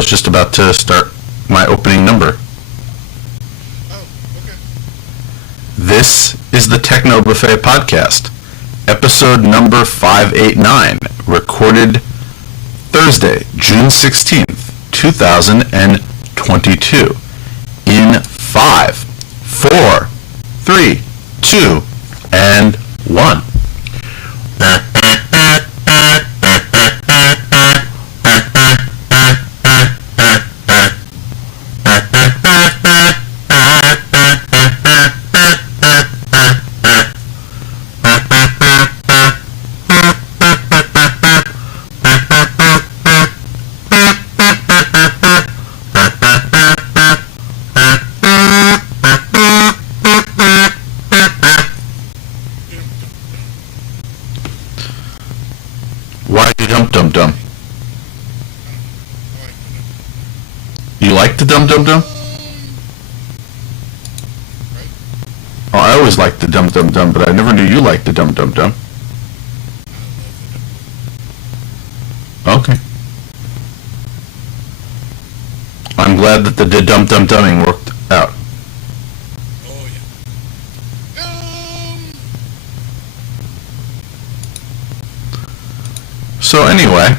was just about to start my opening number. Oh, okay. This is the Techno Buffet podcast, episode number 589, recorded Thursday, June 16th, 2022, in 5, 4, 3, 2, and 1. Why dum dum dum? You like the dum dum dum? Right? Oh, I always liked the dum dum dum, but I never knew you liked the dum dum dum. Okay. I'm glad that the dum dum dumming worked out. Oh, yeah. So anyway,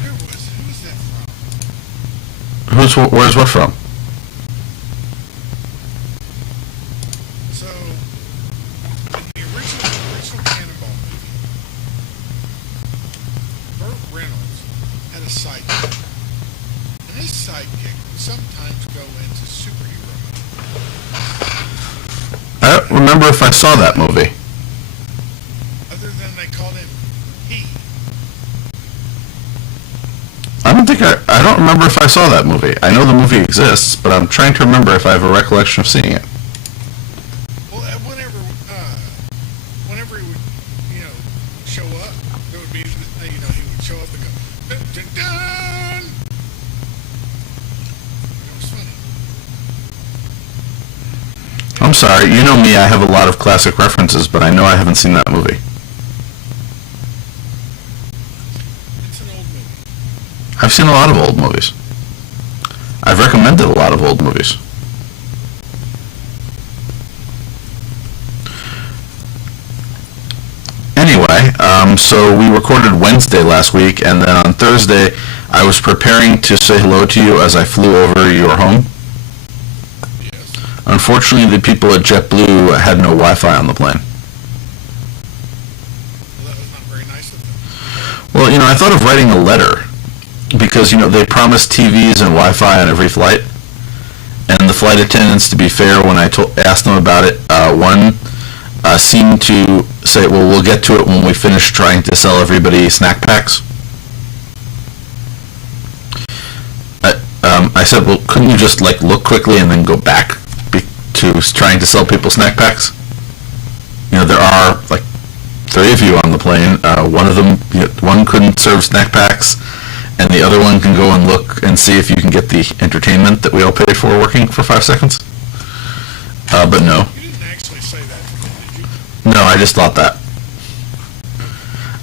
Who was that from? where's what from? So, in the original Cannonball movie, Burt Reynolds had a sidekick. And his sidekick would sometimes go into superhero mode. I don't remember if I saw that movie. Other than they called him he. I don't remember if I saw that movie. I know the movie exists, but I'm trying to remember if I have a recollection of seeing it. Well, whenever he would, show up, there would be, he would show up and go, dun, dun, dun! It was funny. I'm sorry, you know me, I have a lot of classic references, but I know I haven't seen that movie. It's an old movie. I've seen a lot of old movies. I've recommended a lot of old movies. Anyway, so we recorded Wednesday last week, and then on Thursday, I was preparing to say hello to you as I flew over your home. Yes. Unfortunately, the people at JetBlue had no Wi-Fi on the plane. Well, that was not very nice of them. Well, I thought of writing a letter, because, they promised TVs and Wi-Fi on every flight, and the flight attendants, to be fair, when I asked them about it, one seemed to say, well, we'll get to it when we finish trying to sell everybody snack packs. I said, well, couldn't you just, look quickly and then go back to trying to sell people snack packs? There are, 3 of you on the plane. One of them, one couldn't serve snack packs, and the other one can go and look and see if you can get the entertainment that we all pay for working for 5 seconds. But no. You didn't actually say that, did you? No, I just thought that.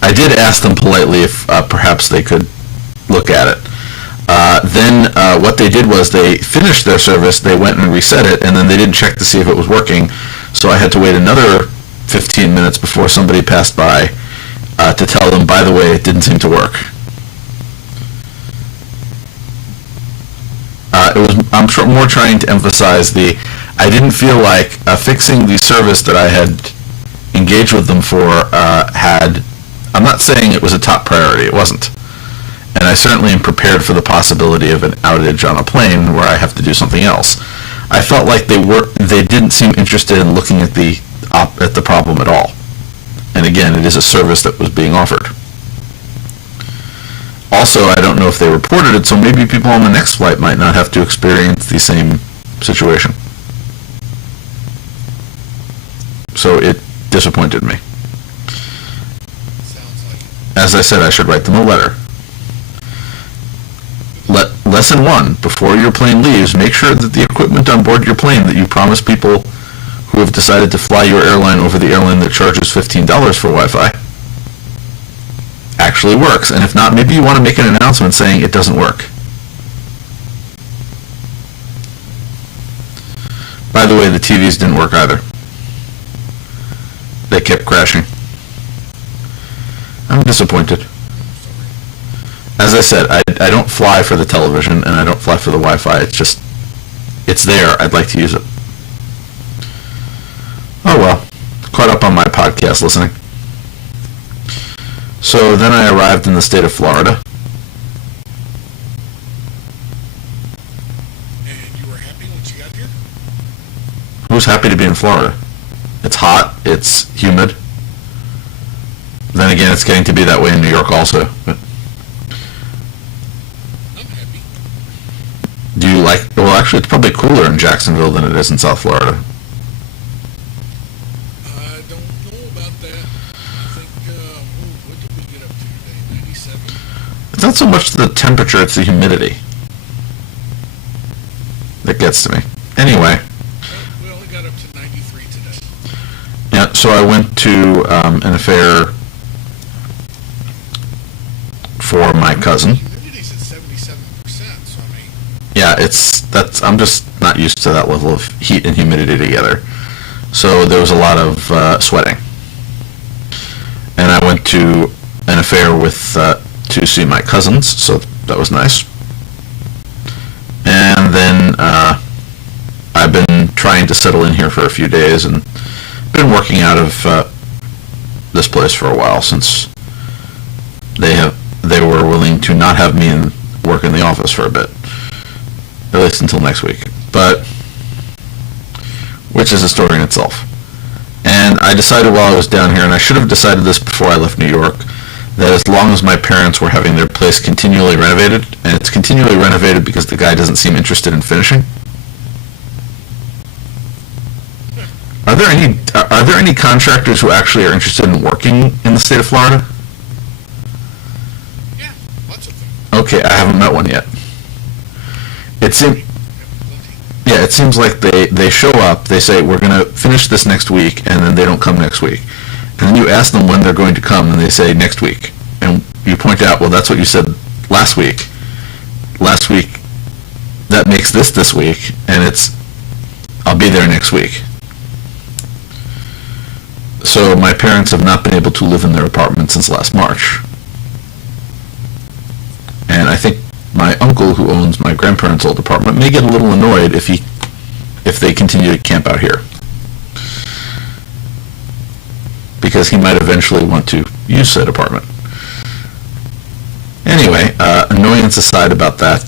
I did ask them politely if perhaps they could look at it. Then what they did was they finished their service, they went and reset it, and then they didn't check to see if it was working. So I had to wait another 15 minutes before somebody passed by to tell them, by the way, it didn't seem to work. I'm more trying to emphasize I didn't feel like fixing the service that I had engaged with them for I'm not saying it was a top priority, it wasn't. And I certainly am prepared for the possibility of an outage on a plane where I have to do something else. I felt like they didn't seem interested in looking at the problem at all. And again, it is a service that was being offered. Also, I don't know if they reported it, so maybe people on the next flight might not have to experience the same situation. So it disappointed me. Sounds like it. As I said, I should write them a letter. Lesson 1, before your plane leaves, make sure that the equipment on board your plane that you promised people who have decided to fly your airline over the airline that charges $15 for Wi-Fi actually works. And if not, maybe you want to make an announcement saying it doesn't work. By the way, the TVs didn't work either. They kept crashing. I'm disappointed. As I said, I don't fly for the television and I don't fly for the Wi-Fi. It's just, it's there. I'd like to use it. Oh well, caught up on my podcast listening. So then I arrived in the state of Florida. And you were happy once you got here? Who's happy to be in Florida? It's hot, it's humid. Then again, it's getting to be that way in New York also. But I'm happy. do you like, well actually it's probably cooler in Jacksonville than it is in South Florida. I don't know about that. I think, what did we get up to today? 97? It's not so much the temperature, it's the humidity that gets to me. Anyway, We only got up to 93 today. yeah, so I went to an affair for my cousin. Humidity's at 77%, so I mean, Yeah, I'm just not used to that level of heat and humidity together. So there was a lot of sweating. And I went to an affair with, to see my cousins, so that was nice. And then I've been trying to settle in here for a few days and been working out of this place for a while since they were willing to not have me work in the office for a bit, at least until next week. But which is a story in itself. And I decided while I was down here, and I should have decided this before I left New York, that as long as my parents were having their place continually renovated, and it's continually renovated because the guy doesn't seem interested in finishing. Are there any contractors who actually are interested in working in the state of Florida? yeah, lots of them. Okay, I haven't met one yet. It seems, yeah, it seems like they show up, they say, we're going to finish this next week, and then they don't come next week. And then you ask them when they're going to come, and they say next week. And you point out, well, that's what you said last week. Last week, that makes this week, and it's, I'll be there next week. So my parents have not been able to live in their apartment since last March. And I think my uncle, who owns my grandparents' old apartment, may get a little annoyed if they continue to camp out here, because he might eventually want to use said apartment. Anyway, annoyance aside about that,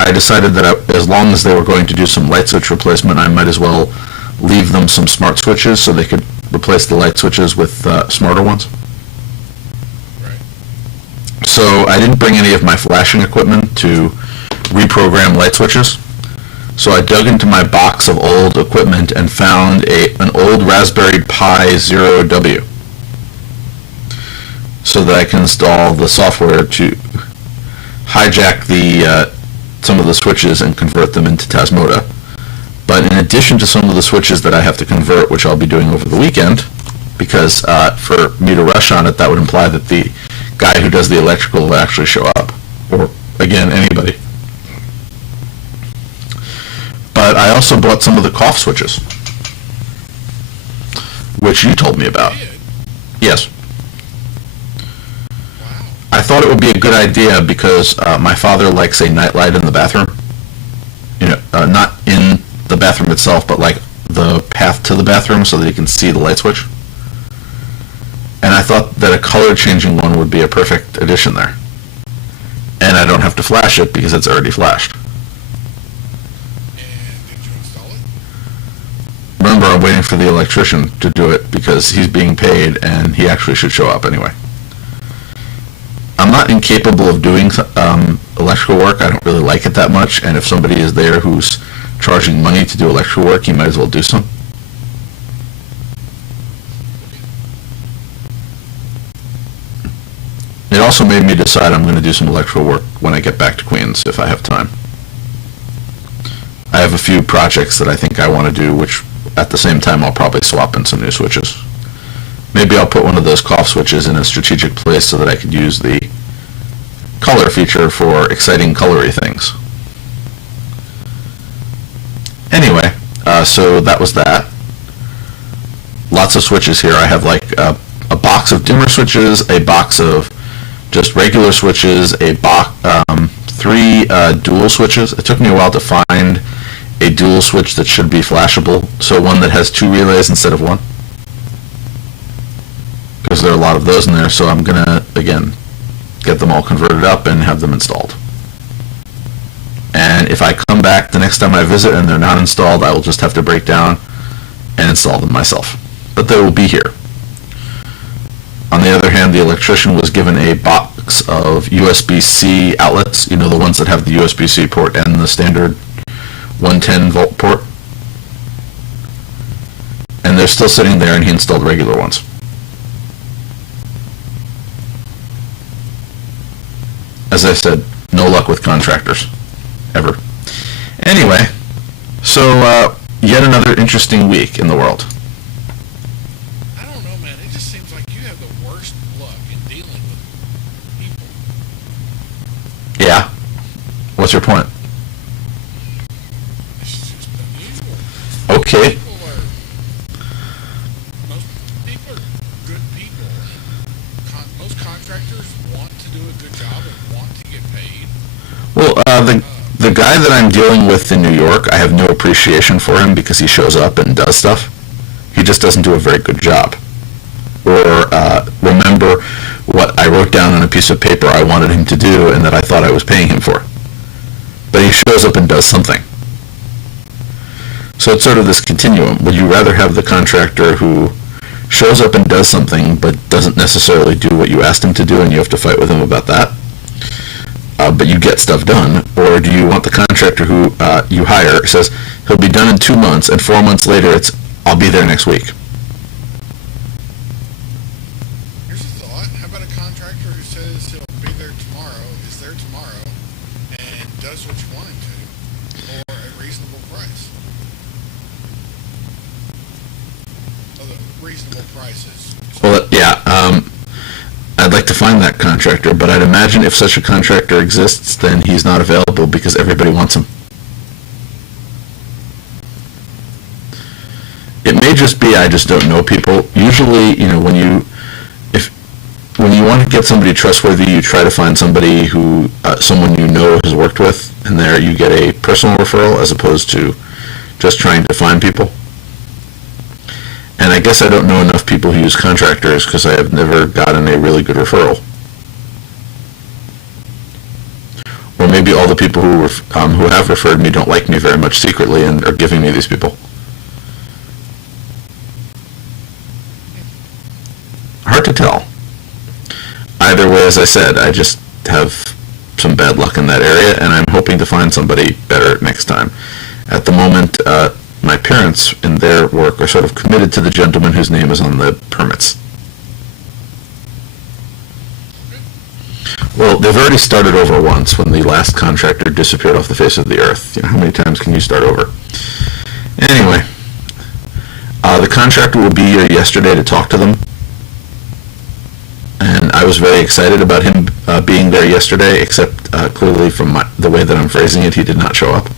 I decided that as long as they were going to do some light switch replacement, I might as well leave them some smart switches so they could replace the light switches with smarter ones. So I didn't bring any of my flashing equipment to reprogram light switches. So I dug into my box of old equipment and found an old Raspberry Pi 0W, so that I can install the software to hijack some of the switches and convert them into Tasmota. But in addition to some of the switches that I have to convert, which I'll be doing over the weekend, because for me to rush on it, that would imply that the guy who does the electrical will actually show up, or again, anybody. But I also bought some of the cough switches, which you told me about. Yes. Wow. I thought it would be a good idea because my father likes a nightlight in the bathroom. You know, not in the bathroom itself, but like the path to the bathroom so that he can see the light switch. And I thought that a color changing one would be a perfect addition there. And I don't have to flash it because it's already flashed. And did you install it? Remember, I'm waiting for the electrician to do it because he's being paid and he actually should show up anyway. I'm not incapable of doing electrical work. I don't really like it that much, and if somebody is there who's charging money to do electrical work, he might as well do some. It also made me decide I'm going to do some electrical work when I get back to Queens, if I have time. I have a few projects that I think I want to do, which at the same time I'll probably swap in some new switches. Maybe I'll put one of those cough switches in a strategic place so that I could use the color feature for exciting colory things. Anyway, So that was that. Lots of switches here. I have like a box of dimmer switches, a box of just regular switches, a box, three dual switches. It took me a while to find a dual switch that should be flashable, so one that has two relays instead of one, because there are a lot of those in there. So I'm gonna again get them all converted up and have them installed. And if I come back the next time I visit and they're not installed, I will just have to break down and install them myself. But they will be here. On the other hand, the electrician was given a box of USB-C outlets, you know, the ones that have the USB-C port and the standard 110 volt port. And they're still sitting there, and he installed regular ones. As I said, no luck with contractors. Ever. Anyway, so yet another interesting week in the world. I don't know, man. It just seems like you have the worst luck in dealing with people. Yeah. What's your point? It's just unusual. Okay. Most people are good people. And most contractors want to do a good job and want to get paid. Well, the guy that I'm dealing with in New York, I have no appreciation for him because he shows up and does stuff. He just doesn't do a very good job. Or remember what I wrote down on a piece of paper I wanted him to do and that I thought I was paying him for. But he shows up and does something. So it's sort of this continuum. Would you rather have the contractor who shows up and does something but doesn't necessarily do what you asked him to do and you have to fight with him about that? But you get stuff done, or do you want the contractor who you hire says he'll be done in 2 months, and 4 months later it's I'll be there next week? Here's a thought. How about a contractor who says he'll be there tomorrow, is there tomorrow, and does what you want him to for a reasonable price? Oh, the reasonable price is... Well, yeah, I'd like to find that contractor, but I'd imagine if such a contractor exists, then he's not available because everybody wants him. It may just be I just don't know people. Usually, you know, when you want to get somebody trustworthy, you try to find somebody who someone you know has worked with, and there you get a personal referral as opposed to just trying to find people. And I guess I don't know enough people who use contractors because I have never gotten a really good referral. Or maybe all the people who have referred me don't like me very much secretly and are giving me these people. Hard to tell. Either way, as I said, I just have some bad luck in that area, and I'm hoping to find somebody better next time. At the moment, my parents in their work are sort of committed to the gentleman whose name is on the permits. Well, they've already started over once when the last contractor disappeared off the face of the earth. You know, how many times can you start over? Anyway, the contractor will be here yesterday to talk to them. And I was very excited about him being there yesterday, except clearly from the way that I'm phrasing it, he did not show up.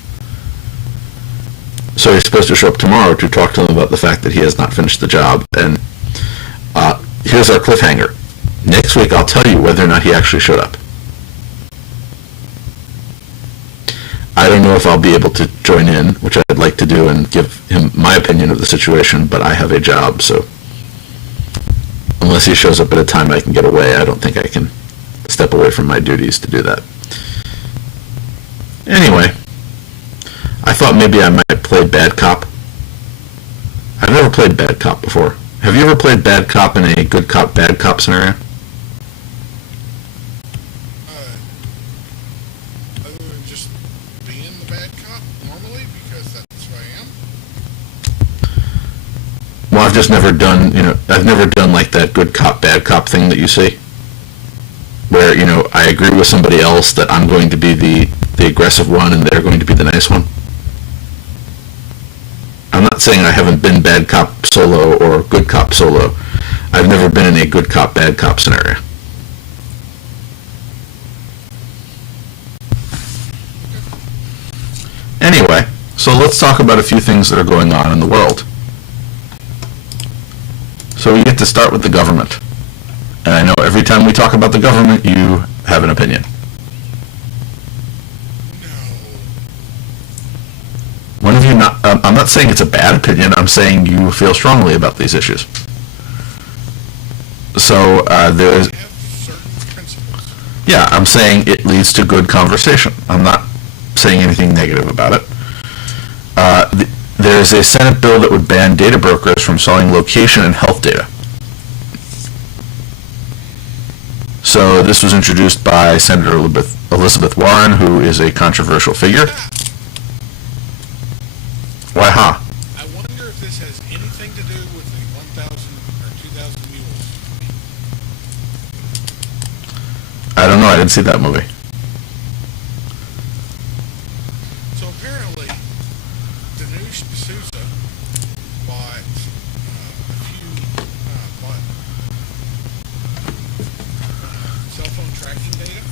So he's supposed to show up tomorrow to talk to them about the fact that he has not finished the job. And here's our cliffhanger. Next week I'll tell you whether or not he actually showed up. I don't know if I'll be able to join in, which I'd like to do and give him my opinion of the situation, but I have a job, so unless he shows up at a time I can get away, I don't think I can step away from my duties to do that. Anyway, I thought maybe I might play bad cop. I've never played bad cop before. Have you ever played bad cop in a good cop, bad cop scenario? Other than just being the bad cop normally, because that's who I am. Well, I've just never done, I've never done like that good cop, bad cop thing that you see. Where, I agree with somebody else that I'm going to be the aggressive one and they're going to be the nice one. I'm not saying I haven't been bad cop solo or good cop solo. I've never been in a good cop, bad cop scenario. Anyway, So let's talk about a few things that are going on in the world. So we get to start with the government. And I know every time we talk about the government, you have an opinion. No. One of you not, I'm not saying it's a bad opinion, I'm saying you feel strongly about these issues. So there is, We have certain principles. yeah, I'm saying it leads to good conversation. I'm not saying anything negative about it. There is a Senate bill that would ban data brokers from selling location and health data. So this was introduced by Senator Elizabeth Warren, who is a controversial figure. Why, huh? I wonder if this has anything to do with the 1,000 or 2,000 mules. I don't know, I didn't see that movie. So apparently, Dinesh D'Souza bought cell phone tracking data.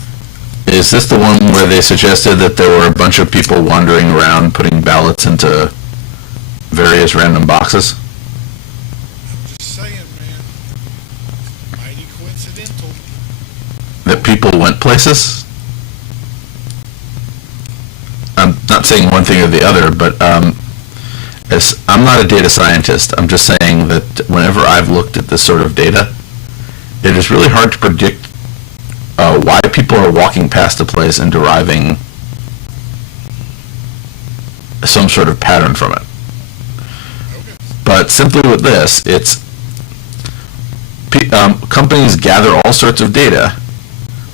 Is this the one where they suggested that there were a bunch of people wandering around putting ballots into various random boxes? I'm just saying, man. Mighty coincidental. That people went places? I'm not saying one thing or the other, but as I'm not a data scientist, I'm just saying that whenever I've looked at this sort of data, it is really hard to predict why people are walking past a place and deriving some sort of pattern from it. Okay. But simply with this, it's companies gather all sorts of data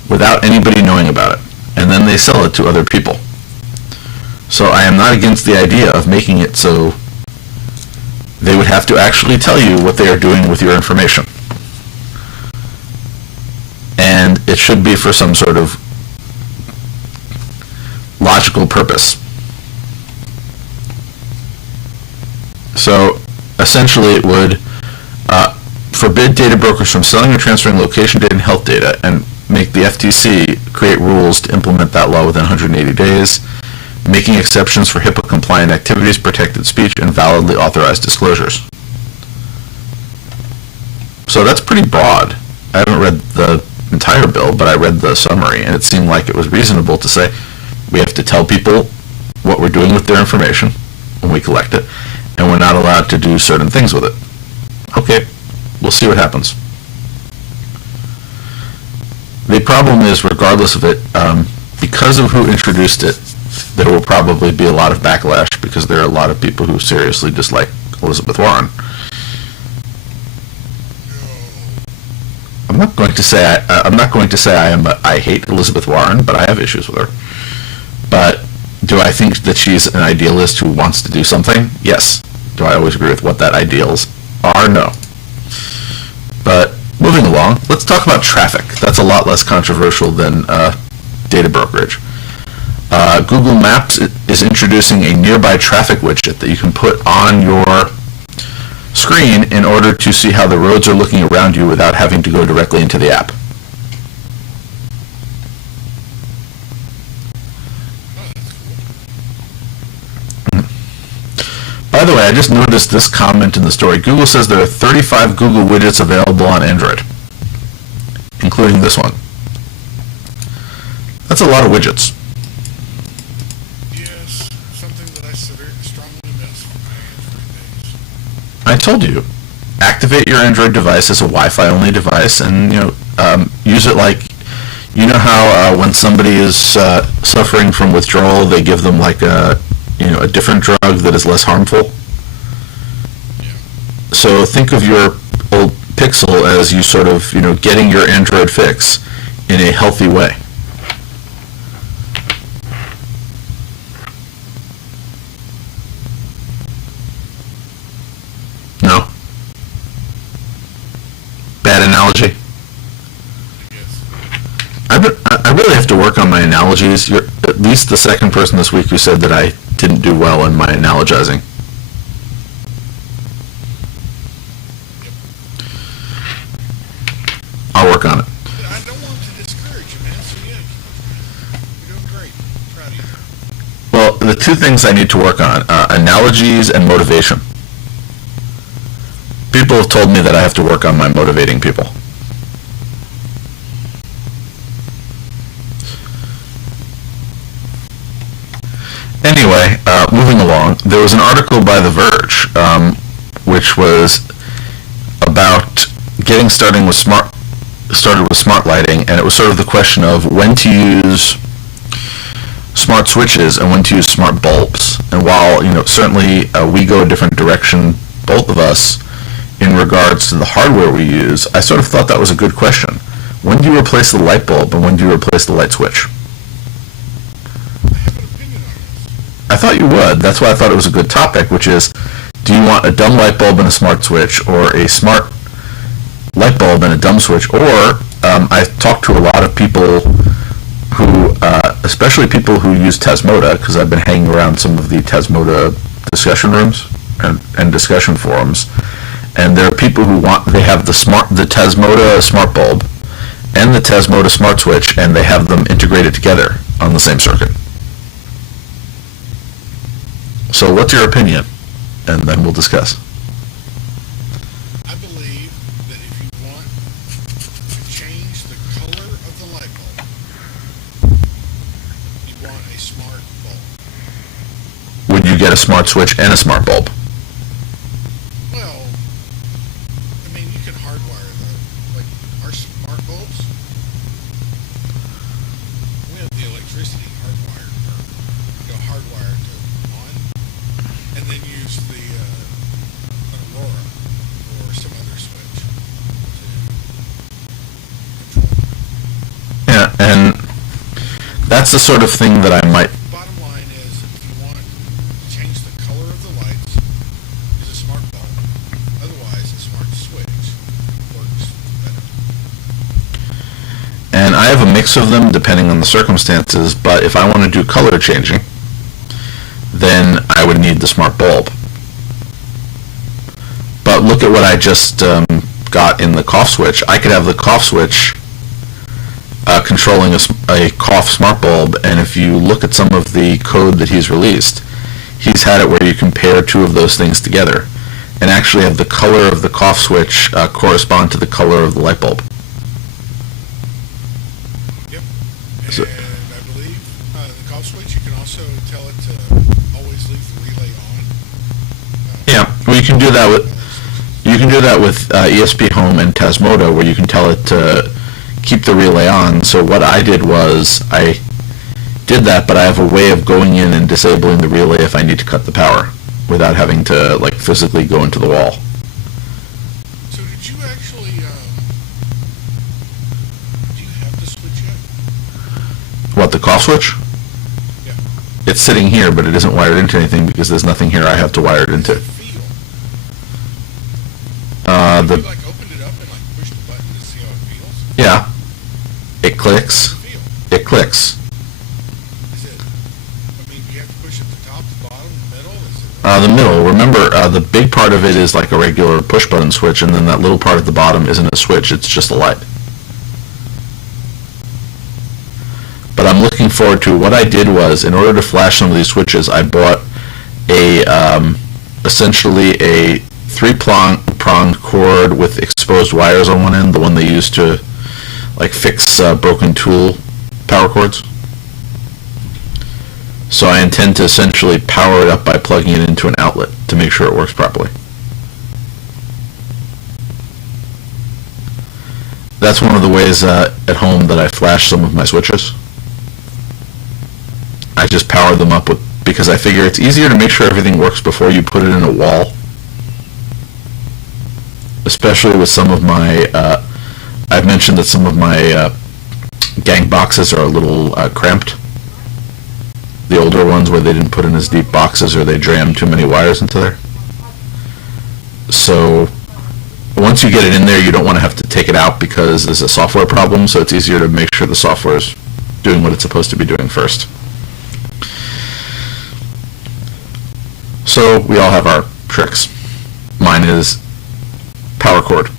without anybody knowing about it, and then they sell it to other people. So I am not against the idea of making it so they would have to actually tell you what they are doing with your information. And it should be for some sort of logical purpose. So essentially it would forbid data brokers from selling or transferring location data and health data, and make the FTC create rules to implement that law within 180 days, making exceptions for HIPAA-compliant activities, protected speech, and validly authorized disclosures. So that's pretty broad. I haven't read the entire bill, but I read the summary, and it seemed like it was reasonable to say we have to tell people what we're doing with their information when we collect it, and we're not allowed to do certain things with it. Okay, we'll see what happens. The problem is, regardless of it, because of who introduced it, there will probably be a lot of backlash because there are a lot of people who seriously dislike Elizabeth Warren. I'm not going to say I hate Elizabeth Warren, but I have issues with her. But do I think that she's an idealist who wants to do something? Yes. Do I always agree with what that ideals are? No. But moving along, let's talk about traffic. That's a lot less controversial than data brokerage. Google Maps is introducing a nearby traffic widget that you can put on your screen in order to see how the roads are looking around you without having to go directly into the app. By the way, I just noticed this comment in the story. Google says there are 35 Google widgets available on Android, including this one. That's a lot of widgets. Yes, something that I strongly miss from my Android days. I told you, activate your Android device as a Wi-Fi only device, and use it like, you know how when somebody is suffering from withdrawal, they give them like a different drug that is less harmful. Yeah. So think of your old Pixel as you sort of getting your Android fix in a healthy way. No? Bad analogy? Yes. I really have to work on my analogies. You're at least the second person this week who said that I didn't do well in my analogizing. I'll work on it. I don't want to discourage you, man. So yeah, you're doing great. I'm proud of you. Well, two things I need to work on, analogies and motivation. People have told me that I have to work on my motivating people. Anyway, moving along, there was an article by The Verge, which was about getting started with smart lighting, and it was sort of the question of when to use smart switches and when to use smart bulbs. And while, certainly we go a different direction, both of us, in regards to the hardware we use, I sort of thought that was a good question. When do you replace the light bulb and when do you replace the light switch? I thought you would. That's why I thought it was a good topic, which is, do you want a dumb light bulb and a smart switch, or a smart light bulb and a dumb switch? Or I've talked to a lot of people who, especially people who use Tasmota, because I've been hanging around some of the Tasmota discussion rooms and discussion forums, and there are people who they have the Tasmota smart bulb and the Tasmota smart switch, and they have them integrated together on the same circuit. So what's your opinion? And then we'll discuss. I believe that if you want to change the color of the light bulb, you want a smart bulb. Would you get a smart switch and a smart bulb? Well, I mean, you can hardwire them. Like our smart bulbs, we have the electricity hardwired, or hardwired to on, and then use the an Aurora or some other switch to control. Yeah, and that's the sort of thing that I might. Bottom line is, if you want to change the color of the lights, use a smart bulb. Otherwise, a smart switch works better. And I have a mix of them depending on the circumstances, but if I want to do color changing, then I would need the smart bulb. But look at what I just got in the cough switch. I could have the cough switch controlling a cough smart bulb, and if you look at some of the code that he's released, he's had it where you can pair two of those things together and actually have the color of the cough switch correspond to the color of the light bulb. Yep. So, And I believe the cough switch, you can also tell it to always leave the relay on. yeah, well, you can do that with ESP Home and Tasmota, where you can tell it to keep the relay on. So what I did was I did that, but I have a way of going in and disabling the relay if I need to cut the power without having to physically go into the wall. So did you actually, do you have the switch yet? What, the cough switch? Yeah. It's sitting here, but it isn't wired into anything because there's nothing here I have to wire it into. Feel. The You opened it up and pushed the button to see how it feels? yeah, it clicks. How does it feel? It clicks. Is it, I mean, do you have to push at the top, the bottom, the middle? Is it? The middle. Remember, the big part of it is like a regular push button switch, and then that little part at the bottom isn't a switch; it's just a light. But I'm looking forward to what I did was, in order to flash some of these switches, I bought a essentially a three-pronged cord with exposed wires on one end, the one they use to fix broken tool power cords. So I intend to essentially power it up by plugging it into an outlet to make sure it works properly. That's one of the ways at home that I flash some of my switches. I just power them up because I figure it's easier to make sure everything works before you put it in a wall. Especially with some of my, I've mentioned that some of my gang boxes are a little cramped. The older ones where they didn't put in as deep boxes or they jammed too many wires into there. So once you get it in there, you don't want to have to take it out because there's a software problem, so it's easier to make sure the software is doing what it's supposed to be doing first. So we all have our tricks. Mine is power cord.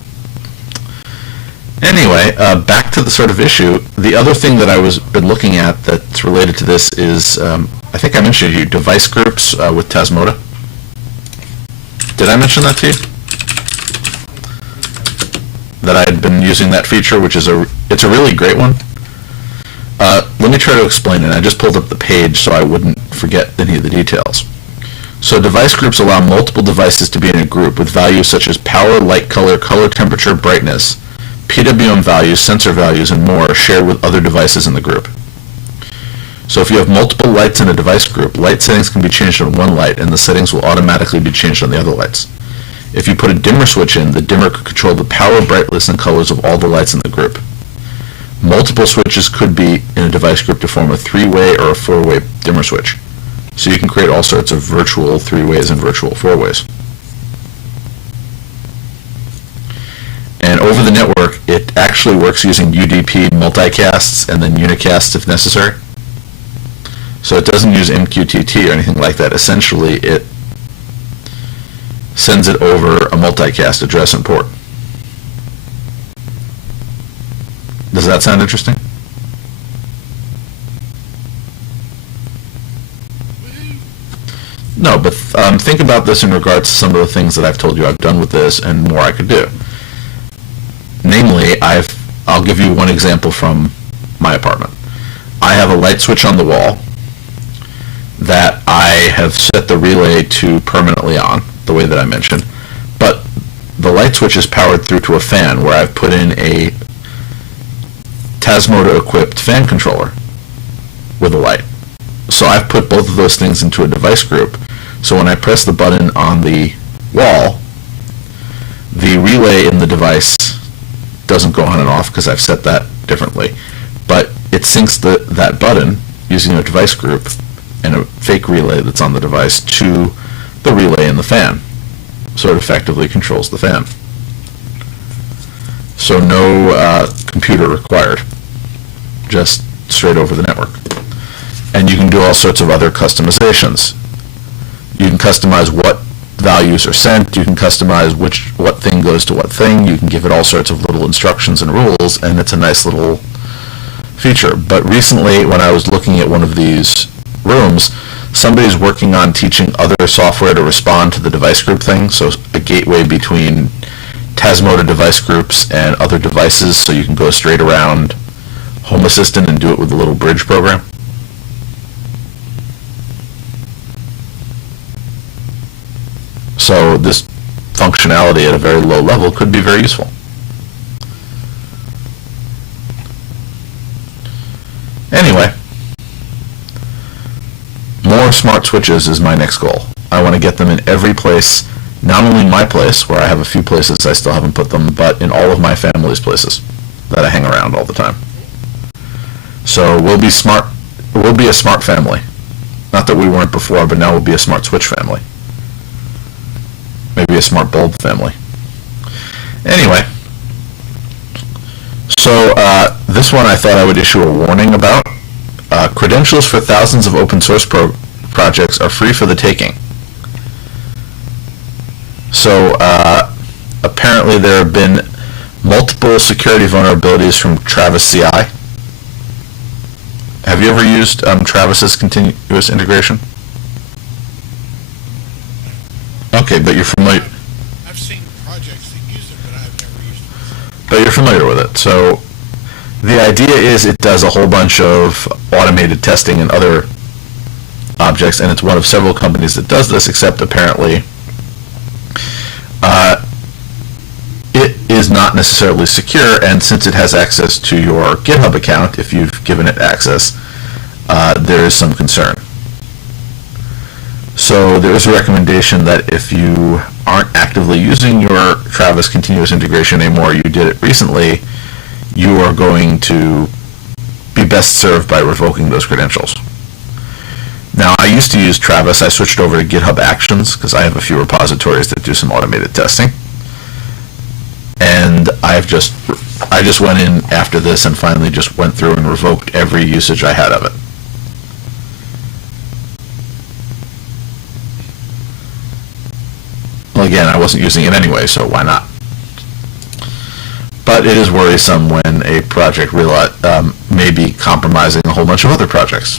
Anyway, back to the sort of issue. The other thing that I was been looking at that's related to this is I I think I mentioned to you, device groups with Tasmota. Did I mention that to you? That I had been using that feature, which is it's a really great one. Let me try to explain it. I just pulled up the page so I wouldn't forget any of the details. So device groups allow multiple devices to be in a group with values such as power, light, color temperature, brightness, PWM values, sensor values, and more shared with other devices in the group. So if you have multiple lights in a device group, light settings can be changed on one light and the settings will automatically be changed on the other lights. If you put a dimmer switch in, the dimmer could control the power, brightness, and colors of all the lights in the group. Multiple switches could be in a device group to form a 3-way or a 4-way dimmer switch. So you can create all sorts of virtual 3-ways and virtual 4-ways. And over the network, it actually works using UDP multicasts and then unicasts if necessary. So it doesn't use MQTT or anything like that. Essentially, it sends it over a multicast address and port. Does that sound interesting? No, but think about this in regards to some of the things that I've told you I've done with this and more I could do. Namely, I'll give you one example from my apartment. I have a light switch on the wall that I have set the relay to permanently on, the way that I mentioned, but the light switch is powered through to a fan where I've put in a Tasmota-equipped fan controller with a light. So I've put both of those things into a device group, so when I press the button on the wall, the relay in the device doesn't go on and off because I've set that differently, but it syncs that button using a device group and a fake relay that's on the device to the relay in the fan. So it effectively controls the fan. So no computer required, just straight over the network. And you can do all sorts of other customizations. You can customize what values are sent, you can customize what thing goes to what thing, you can give it all sorts of little instructions and rules, and it's a nice little feature. But recently, when I was looking at one of these rooms, somebody's working on teaching other software to respond to the device group thing, so a gateway between Tasmota device groups and other devices, so you can go straight around Home Assistant and do it with a little bridge program. So this functionality at a very low level could be very useful. Anyway, more smart switches is my next goal. I want to get them in every place, not only my place, where I have a few places I still haven't put them, but in all of my family's places that I hang around all the time. So we'll be smart. We'll be a smart family. Not that we weren't before, but now we'll be a smart switch family. Maybe a smart bulb family. Anyway, so this one I thought I would issue a warning about. Credentials for thousands of open source projects are free for the taking. So apparently there have been multiple security vulnerabilities from Travis CI. Have you ever used Travis's continuous integration? Okay, but you're familiar. I've seen projects that use it, but I've never used it. But you're familiar with it. So the idea is it does a whole bunch of automated testing and other objects, and it's one of several companies that does this, except apparently it is not necessarily secure, and since it has access to your GitHub account, if you've given it access, there is some concern. So there is a recommendation that if you aren't actively using your Travis continuous integration anymore, you did it recently, you are going to be best served by revoking those credentials. Now, I used to use Travis. I switched over to GitHub Actions because I have a few repositories that do some automated testing. And I just went in after this and finally just went through and revoked every usage I had of it. Well, again, I wasn't using it anyway, so why not? But it is worrisome when a project may be compromising a whole bunch of other projects.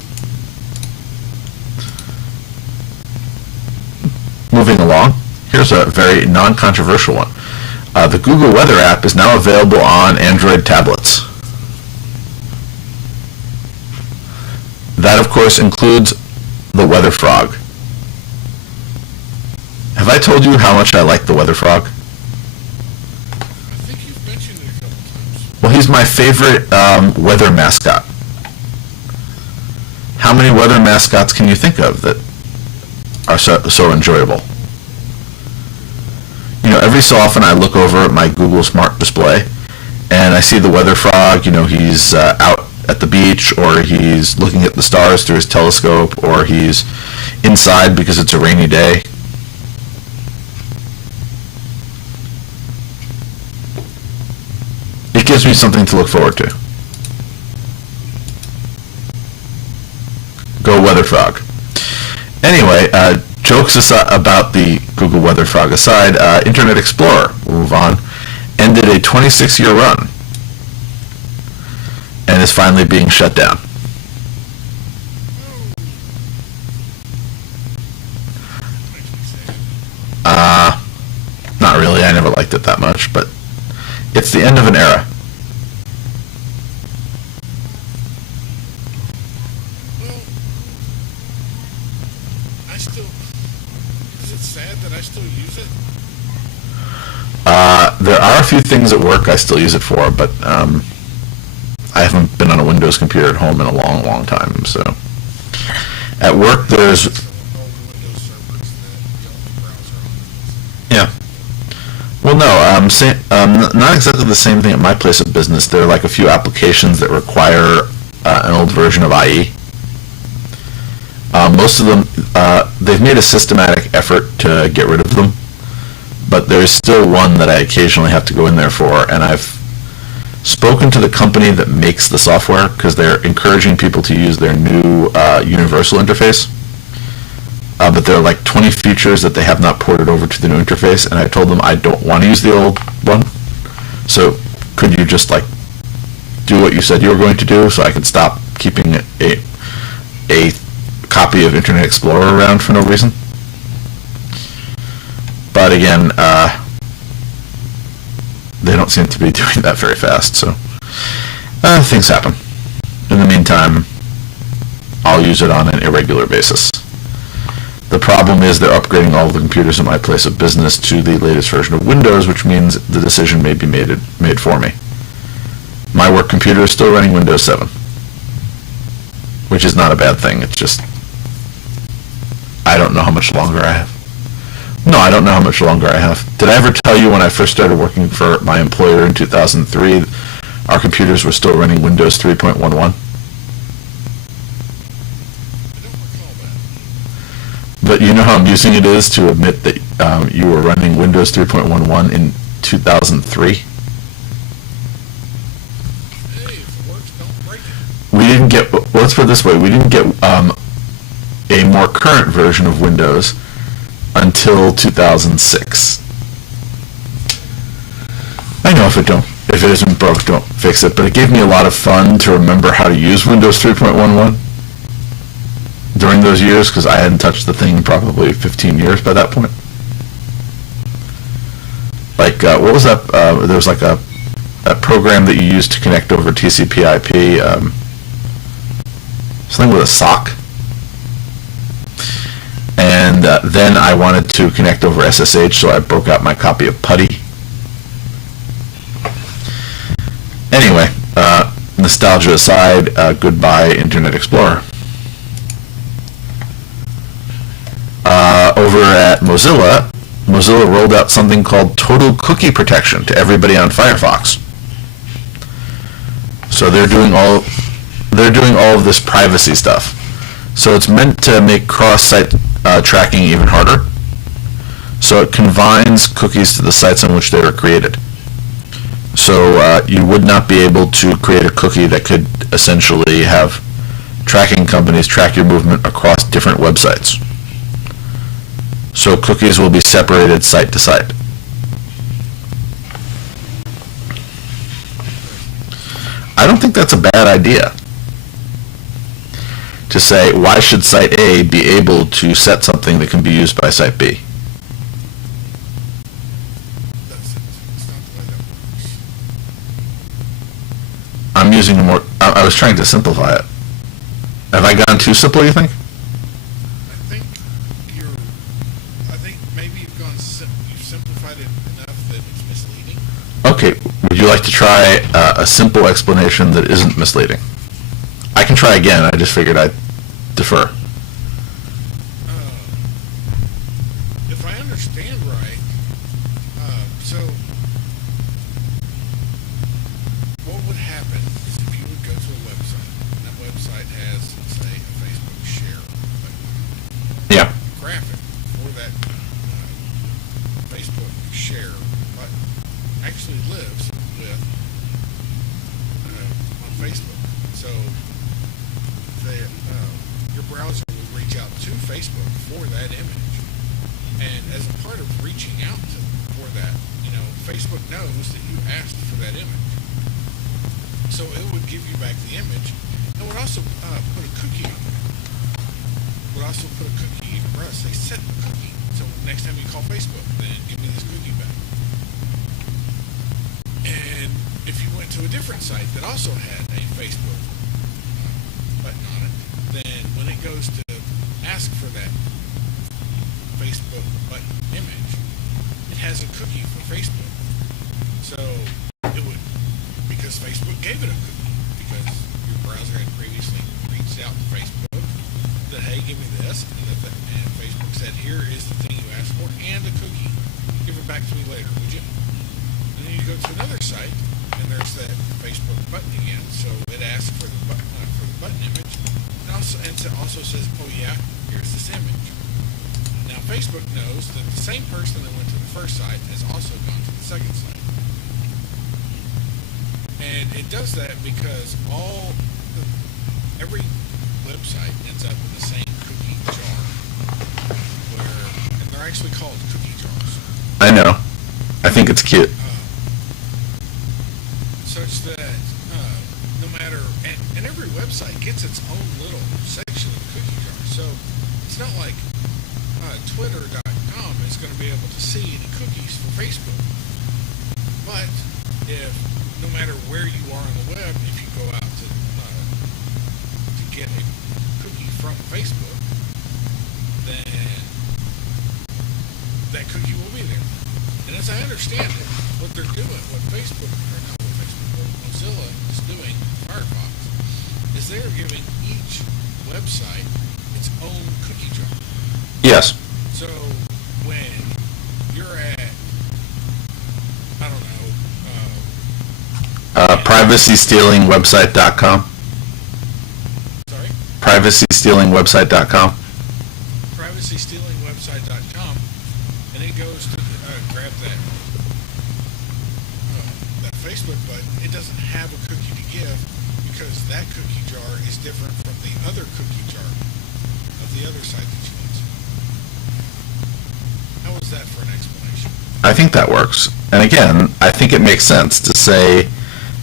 Moving along, here's a very non-controversial one. The Google Weather app is now available on Android tablets. That, of course, includes the Weather Frog. Have I told you how much I like the Weather Frog? I think you've mentioned it a couple times. Well, he's my favorite weather mascot. How many weather mascots can you think of that are so enjoyable? You know, every so often I look over at my Google Smart Display and I see the Weather Frog. You know, he's out at the beach, or he's looking at the stars through his telescope, or he's inside because it's a rainy day. It gives me something to look forward to. Go Weather Frog. Anyway, jokes about the Google Weather Frog aside, Internet Explorer, we'll move on, ended a 26-year run and is finally being shut down. Not really. I never liked it that much, but it's the end of an era. Well, is it sad that I still use it? There are a few things at work I still use it for, but I haven't been on a Windows computer at home in a long, long time. So at work, there's All the Windows servers that the only browser on is. yeah. Well, no, not exactly the same thing at my place of business. There are like a few applications that require an old version of IE. Most of them, they've made a systematic effort to get rid of them, but there's still one that I occasionally have to go in there for, and I've spoken to the company that makes the software because they're encouraging people to use their new universal interface. But there are like 20 features that they have not ported over to the new interface, and I told them I don't want to use the old one. So could you just like do what you said you were going to do so I could stop keeping a copy of Internet Explorer around for no reason? But again, they don't seem to be doing that very fast, so things happen. In the meantime, I'll use it on an irregular basis. The problem is they're upgrading all of the computers in my place of business to the latest version of Windows, which means the decision may be made for me. My work computer is still running Windows 7, which is not a bad thing. It's just, I don't know how much longer I have. No, I don't know how much longer I have. Did I ever tell you when I first started working for my employer in 2003, our computers were still running Windows 3.11? But you know how amusing it is to admit that you were running Windows 3.11 in 2003? Hey, if it works, don't break it. We didn't get, let's put it this way, we didn't get a more current version of Windows until 2006. I know if it isn't broke, don't fix it, but it gave me a lot of fun to remember how to use Windows 3.11 during those years, because I hadn't touched the thing in probably 15 years by that point. Like, what was that? There was like a program that you used to connect over TCP/IP, something with a sock. And then I wanted to connect over SSH, so I broke out my copy of Putty. Anyway, nostalgia aside, goodbye Internet Explorer. Over at Mozilla rolled out something called Total Cookie Protection to everybody on Firefox. So they're doing all of this privacy stuff. So it's meant to make cross-site tracking even harder. So it confines cookies to the sites on which they were created. So you would not be able to create a cookie that could essentially have tracking companies track your movement across different websites. So cookies will be separated site to site. I don't think that's a bad idea. To say, why should site A be able to set something that can be used by site B? using a more. I was trying to simplify it. Have I gone too simple, you think? I think maybe you've simplified it enough that it's misleading. Okay, would you like to try a simple explanation that isn't misleading? I can try again, I just figured I'd defer. If I understand right, so what would happen is if you would go to a website, and that website has, say, a Facebook share button, Yeah. graphic for that Facebook share button actually lives with on Facebook. So your browser will reach out to Facebook for that image, and as a part of reaching out for that, Facebook knows that you asked for that image, so it would give you back the image, and would also put a cookie on there. Would also put a cookie in your browser. Say set the cookie. So next time you call Facebook, then give me this cookie back. And if you went to a different site that also had a Facebook button on it, then when it goes to ask for that Facebook button image, it has a cookie for Facebook. So it would, because Facebook gave it a cookie, because your browser had previously reached out to Facebook that, hey, give me this, and Facebook said, here is the thing you asked for and a cookie. Give it back to me later, would you? And then you go to another site, and there's that Facebook button again. So it asks for the button image, and also says, oh yeah, here's this image. Now Facebook knows that the same person that went to the first site has also gone to the second site, and it does that because every website ends up in the same cookie jar, and they're actually called cookie jars. I know. I think it's cute. Such that no matter, and every website gets its own little section of cookie jar. So it's not like Twitter.com is going to be able to see any cookies for Facebook. But if no matter where you are on the web, if you go out to get a cookie from Facebook, then that cookie will be there. And as I understand it, what they're doing, what Mozilla is doing, Firefox, is they're giving each website its own cookie jar. Yes. So when you're at, I don't know, privacystealingwebsite.com. Sorry? Privacystealingwebsite.com. Privacystealingwebsite.com, and it goes to grab that Facebook button. It doesn't have a cookie to give because that cookie jar is different from the other cookie jar of the other site that you went to. How was that for an explanation? I think that works. And again, I think it makes sense to say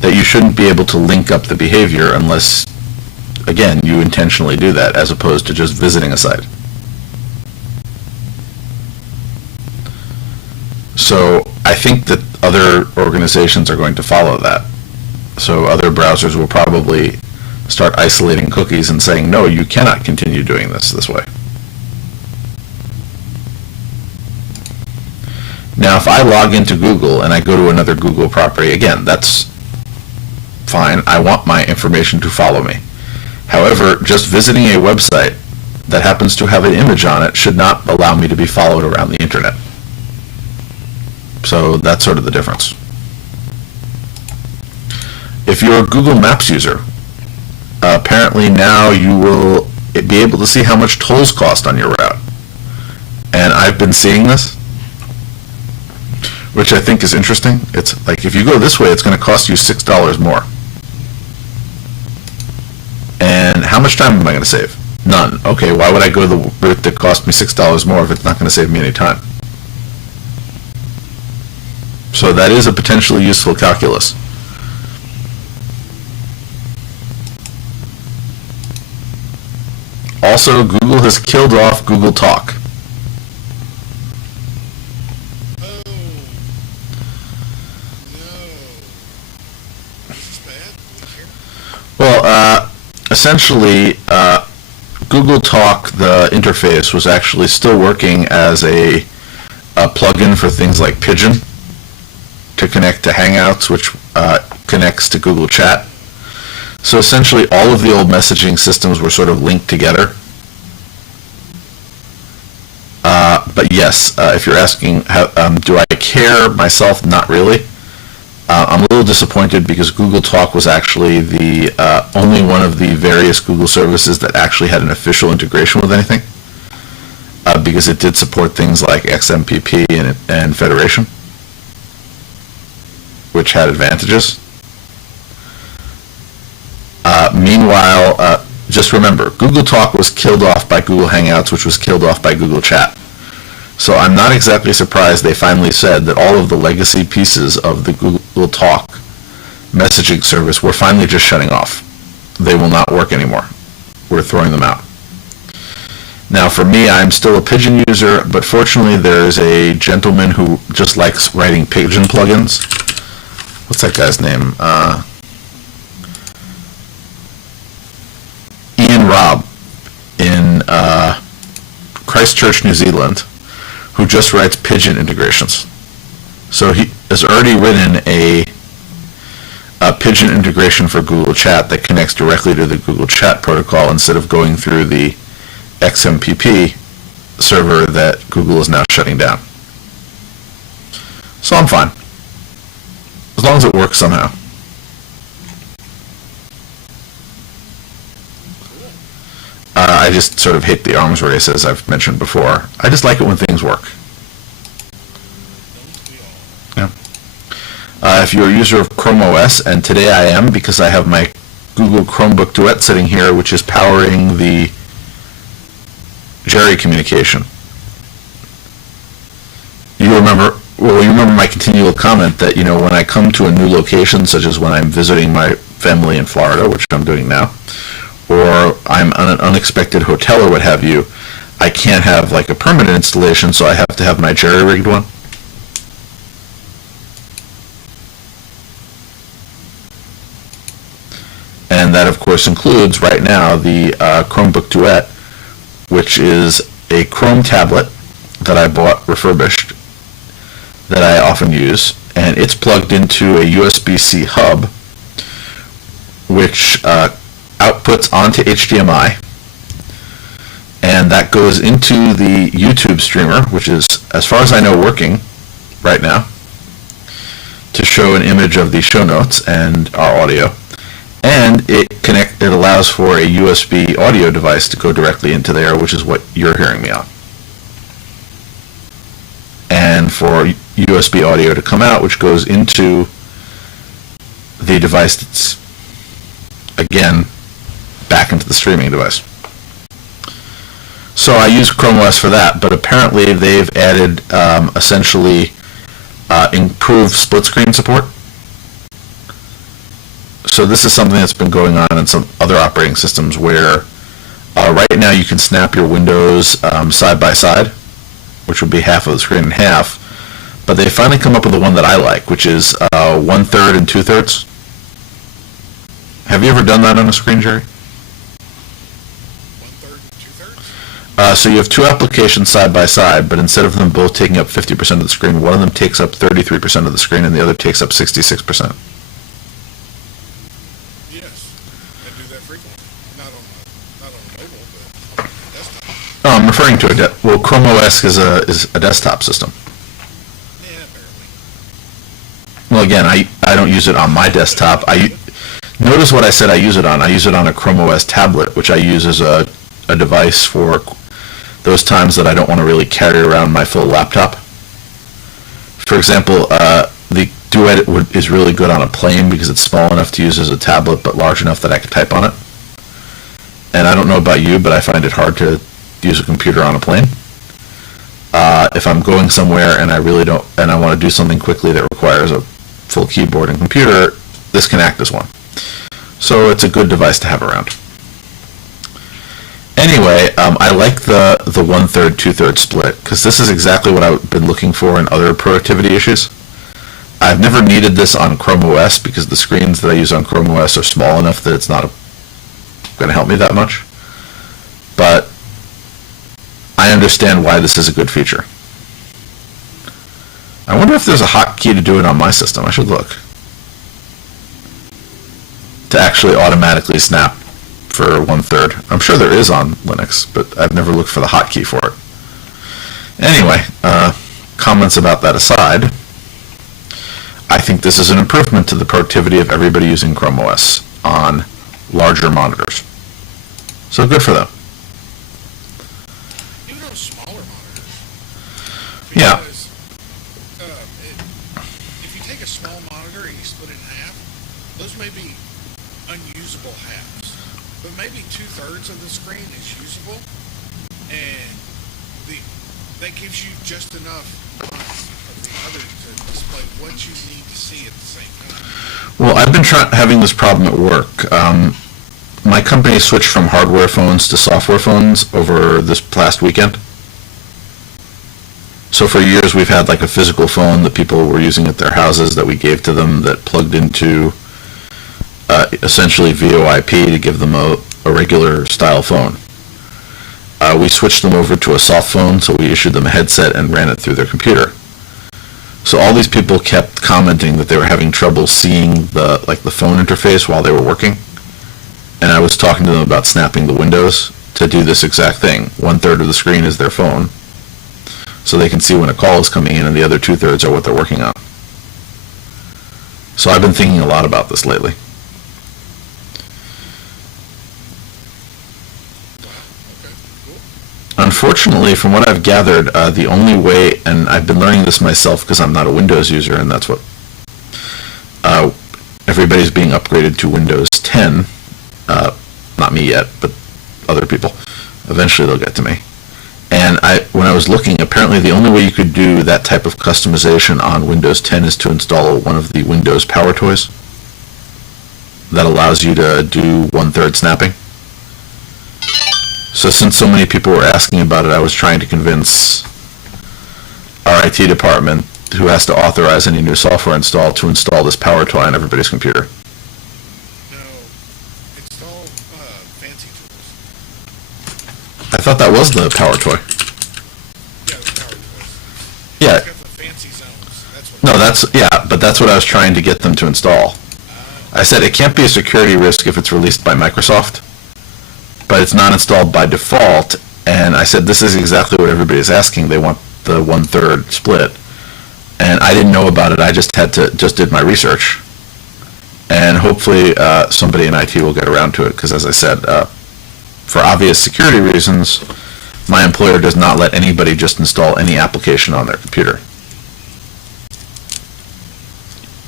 that you shouldn't be able to link up the behavior unless, again, you intentionally do that, as opposed to just visiting a site. So I think that other organizations are going to follow that. So other browsers will probably start isolating cookies and saying, no, you cannot continue doing this way. Now, if I log into Google and I go to another Google property, again, that's fine. I want my information to follow me. However, just visiting a website that happens to have an image on it should not allow me to be followed around the internet. So that's sort of the difference. If you're a Google Maps user, apparently now you will be able to see how much tolls cost on your route. And I've been seeing this, which I think is interesting. It's like, if you go this way, it's going to cost you $6 more. And how much time am I going to save? None. Okay, why would I go the route that cost me $6 more if it's not going to save me any time? So that is a potentially useful calculus. Also, Google has killed off Google Talk. Oh, no. Is this bad? Well, essentially, Google Talk, the interface, was actually still working as a plugin for things like Pigeon to connect to Hangouts, which connects to Google Chat. So essentially, all of the old messaging systems were sort of linked together. But yes, if you're asking, do I care myself? Not really. I'm a little disappointed because Google Talk was actually the only one of the various Google services that actually had an official integration with anything, because it did support things like XMPP and Federation, which had advantages. Meanwhile, just remember, Google Talk was killed off by Google Hangouts, which was killed off by Google Chat. So I'm not exactly surprised they finally said that all of the legacy pieces of the Google Talk messaging service were finally just shutting off. They will not work anymore. We're throwing them out. Now for me, I'm still a Pigeon user, but fortunately there's a gentleman who just likes writing Pigeon plugins. What's that guy's name? Ian Robb in Christchurch, New Zealand, who just writes Pigeon integrations. So he has already written a Pigeon integration for Google Chat that connects directly to the Google Chat protocol instead of going through the XMPP server that Google is now shutting down. So I'm fine, as long as it works somehow. I just sort of hate the arms race, as I've mentioned before. I just like it when things work. Yeah. If you're a user of Chrome OS, and today I am because I have my Google Chromebook Duet sitting here, which is powering the Jerry communication. You remember my continual comment that, when I come to a new location, such as when I'm visiting my family in Florida, which I'm doing now, or I'm on an unexpected hotel or what have you, I can't have like a permanent installation, so I have to have my jerry-rigged one. And that, of course, includes right now the Chromebook Duet, which is a Chrome tablet that I bought refurbished that I often use, and it's plugged into a USB-C hub, which outputs onto HDMI, and that goes into the YouTube streamer, which is, as far as I know, working right now, to show an image of the show notes and our audio. And it allows for a USB audio device to go directly into there, which is what you're hearing me on. And for USB audio to come out, which goes into the device that's, again, back into the streaming device. So I use Chrome OS for that, but apparently they've added essentially improved split screen support. So this is something that's been going on in some other operating systems where right now you can snap your windows side by side, which would be half of the screen in half, but they finally come up with the one that I like, which is 1/3 and 2/3. Have you ever done that on a screen, Jerry? 1/3 and 2/3? So you have two applications side by side, but instead of them both taking up 50% of the screen, one of them takes up 33% of the screen and the other takes up 66%. Yes, I do that frequently. Not on mobile, but on desktop. Oh, I'm referring to well, Chrome OS is a desktop system. Yeah, barely. Well, again, I don't use it on my desktop. Notice what I said I use it on. I use it on a Chrome OS tablet, which I use as a device for those times that I don't want to really carry around my full laptop. For example, the Duet is really good on a plane because it's small enough to use as a tablet, but large enough that I can type on it. And I don't know about you, but I find it hard to use a computer on a plane. If I'm going somewhere and I want to do something quickly that requires a full keyboard and computer, this can act as one. So it's a good device to have around. Anyway, I like the 1/3, 2/3 split, because this is exactly what I've been looking for in other productivity issues. I've never needed this on Chrome OS because the screens that I use on Chrome OS are small enough that it's not going to help me that much. But I understand why this is a good feature. I wonder if there's a hotkey to do it on my system. I should look. To actually automatically snap for 1/3. I'm sure there is on Linux, but I've never looked for the hotkey for it. Anyway, comments about that aside, I think this is an improvement to the productivity of everybody using Chrome OS on larger monitors. So good for them. Even on smaller monitors. Yeah. Because, if you take a small monitor and you split it in half, those may be unusable halves. But maybe 2/3 of the screen is usable, and that gives you just enough of the other to display what you need to see at the same time. Well, I've been having this problem at work. My company switched from hardware phones to software phones over this past weekend. So for years we've had like a physical phone that people were using at their houses that we gave to them that plugged into essentially VoIP to give them a regular style phone. We switched them over to a soft phone, so we issued them a headset and ran it through their computer. So all these people kept commenting that they were having trouble seeing the phone interface while they were working. And I was talking to them about snapping the windows to do this exact thing. 1/3 of the screen is their phone, so they can see when a call is coming in, and the other 2/3 are what they're working on. So I've been thinking a lot about this lately. Unfortunately, from what I've gathered, the only way, and I've been learning this myself because I'm not a Windows user, and that's what everybody's being upgraded to Windows 10. Not me yet, but other people. Eventually they'll get to me. And when I was looking, apparently the only way you could do that type of customization on Windows 10 is to install one of the Windows Power Toys that allows you to do 1/3 snapping. So since so many people were asking about it, I was trying to convince our IT department, who has to authorize any new software installed, to install this Power Toy on everybody's computer. No, install fancy tools. I thought that was the Power Toy. Yeah, the power tools. Yeah. It's got the fancy zones. That's what. No, but that's what I was trying to get them to install. I said it can't be a security risk if it's released by Microsoft, but it's not installed by default, and I said this is exactly what everybody's asking. They want the 1/3 split, and I didn't know about it. I just did my research, and hopefully somebody in IT will get around to it, because as I said, for obvious security reasons, my employer does not let anybody just install any application on their computer.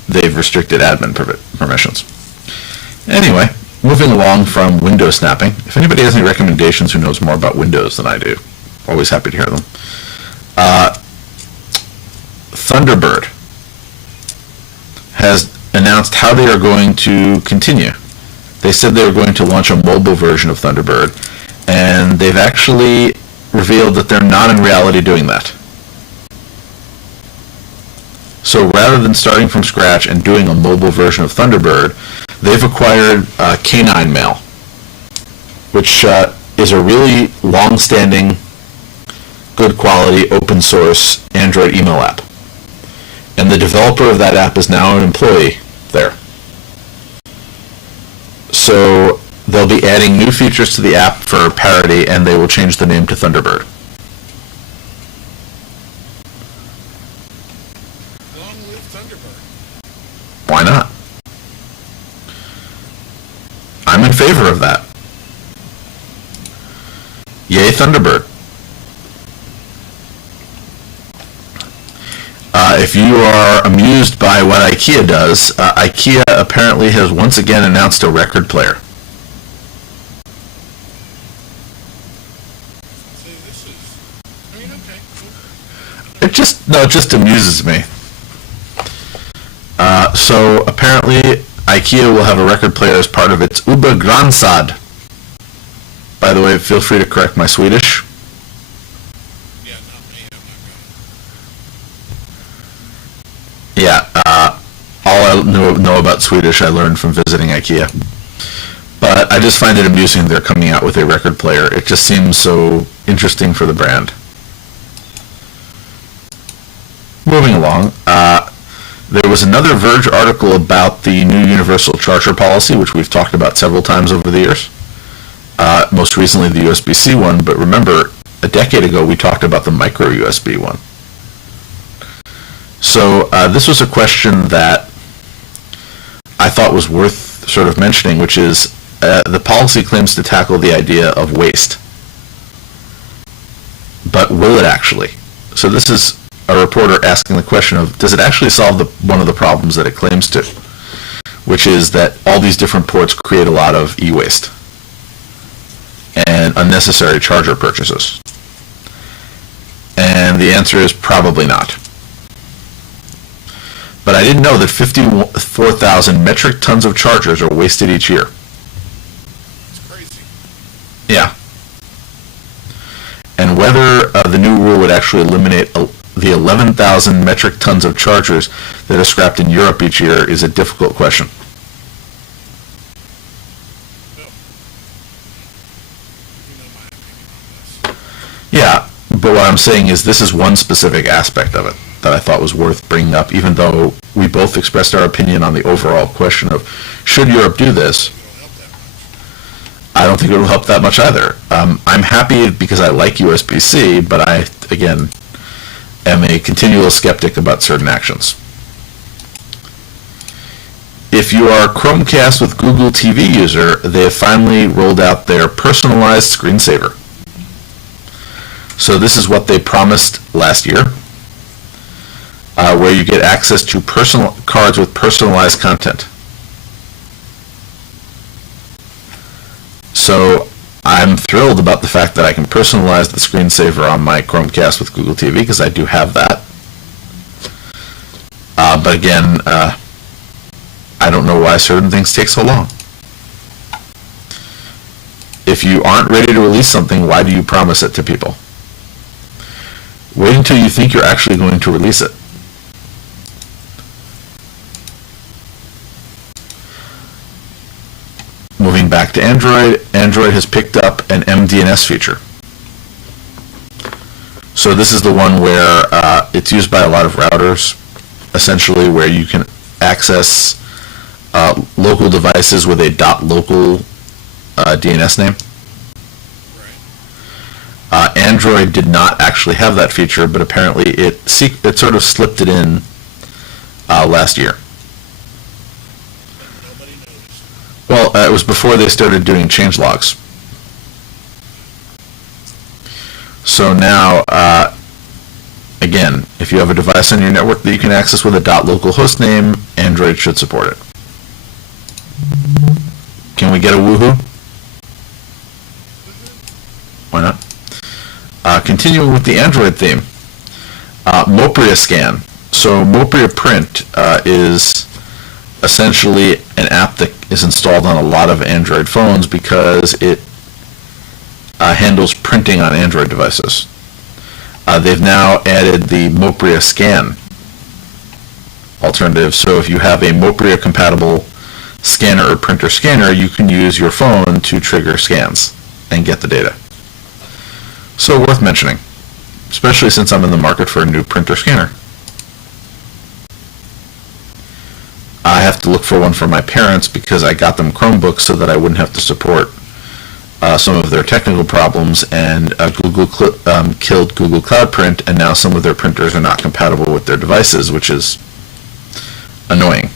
They've restricted admin permissions. Anyway, moving along from Windows snapping, if anybody has any recommendations who knows more about Windows than I do, always happy to hear them. Thunderbird has announced how they are going to continue. They said they were going to launch a mobile version of Thunderbird, and they've actually revealed that they're not in reality doing that. So rather than starting from scratch and doing a mobile version of Thunderbird, they've acquired Canine Mail, which is a really long-standing, good quality, open source Android email app. And the developer of that app is now an employee there. So they'll be adding new features to the app for parity, and they will change the name to Thunderbird. Long live Thunderbird. Why not? I'm in favor of that. Yay, Thunderbird. If you are amused by what IKEA does, IKEA apparently has once again announced a record player. See, this is. I mean, okay, cool. It just amuses me. So apparently IKEA will have a record player as part of its Ubergransad. By the way, feel free to correct my Swedish. Yeah, not me. I'm not gonna. Yeah, I know about Swedish, I learned from visiting IKEA. But I just find it amusing they're coming out with a record player. It just seems so interesting for the brand. Moving along, there was another Verge article about the new universal charger policy, which we've talked about several times over the years. Most recently the USB-C one, but remember, a decade ago we talked about the micro USB one. So this was a question that I thought was worth sort of mentioning, which is the policy claims to tackle the idea of waste. But will it actually? So this is a reporter asking the question of, does it actually solve one of the problems that it claims to? Which is that all these different ports create a lot of e-waste and unnecessary charger purchases. And the answer is probably not. But I didn't know that 54,000 metric tons of chargers are wasted each year. It's crazy. Yeah. And whether the new rule would actually eliminate the 11,000 metric tons of chargers that are scrapped in Europe each year is a difficult question. No. You know my opinion on this. Yeah, but what I'm saying is this is one specific aspect of it that I thought was worth bringing up, even though we both expressed our opinion on the overall question of, should Europe do this? I don't think it will help that much either. I'm happy because I like USB-C, but I, again, am a continual skeptic about certain actions. If you are a Chromecast with Google TV user, they have finally rolled out their personalized screensaver. So this is what they promised last year, where you get access to personal cards with personalized content. So I'm thrilled about the fact that I can personalize the screensaver on my Chromecast with Google TV, because I do have that. But again, I don't know why certain things take so long. If you aren't ready to release something, why do you promise it to people? Wait until you think you're actually going to release it. Moving back to Android, Android has picked up an MDNS feature. So this is the one where it's used by a lot of routers, essentially, where you can access local devices with a .local DNS name. Android did not actually have that feature, but apparently it sort of slipped it in last year. Nobody noticed. Well, it was before they started doing changelogs. So now, again, if you have a device on your network that you can access with a .local host name, Android should support it. Can we get a woohoo? Why not? Continuing with the Android theme, Mopria Scan. So Mopria Print is essentially an app that is installed on a lot of Android phones because it handles printing on Android devices. They've now added the Mopria Scan alternative, so if you have a Mopria compatible scanner or printer scanner, you can use your phone to trigger scans and get the data. So worth mentioning, especially since I'm in the market for a new printer scanner. I have to look for one for my parents because I got them Chromebooks so that I wouldn't have to support some of their technical problems, and Google killed Google Cloud Print, and now some of their printers are not compatible with their devices, which is annoying.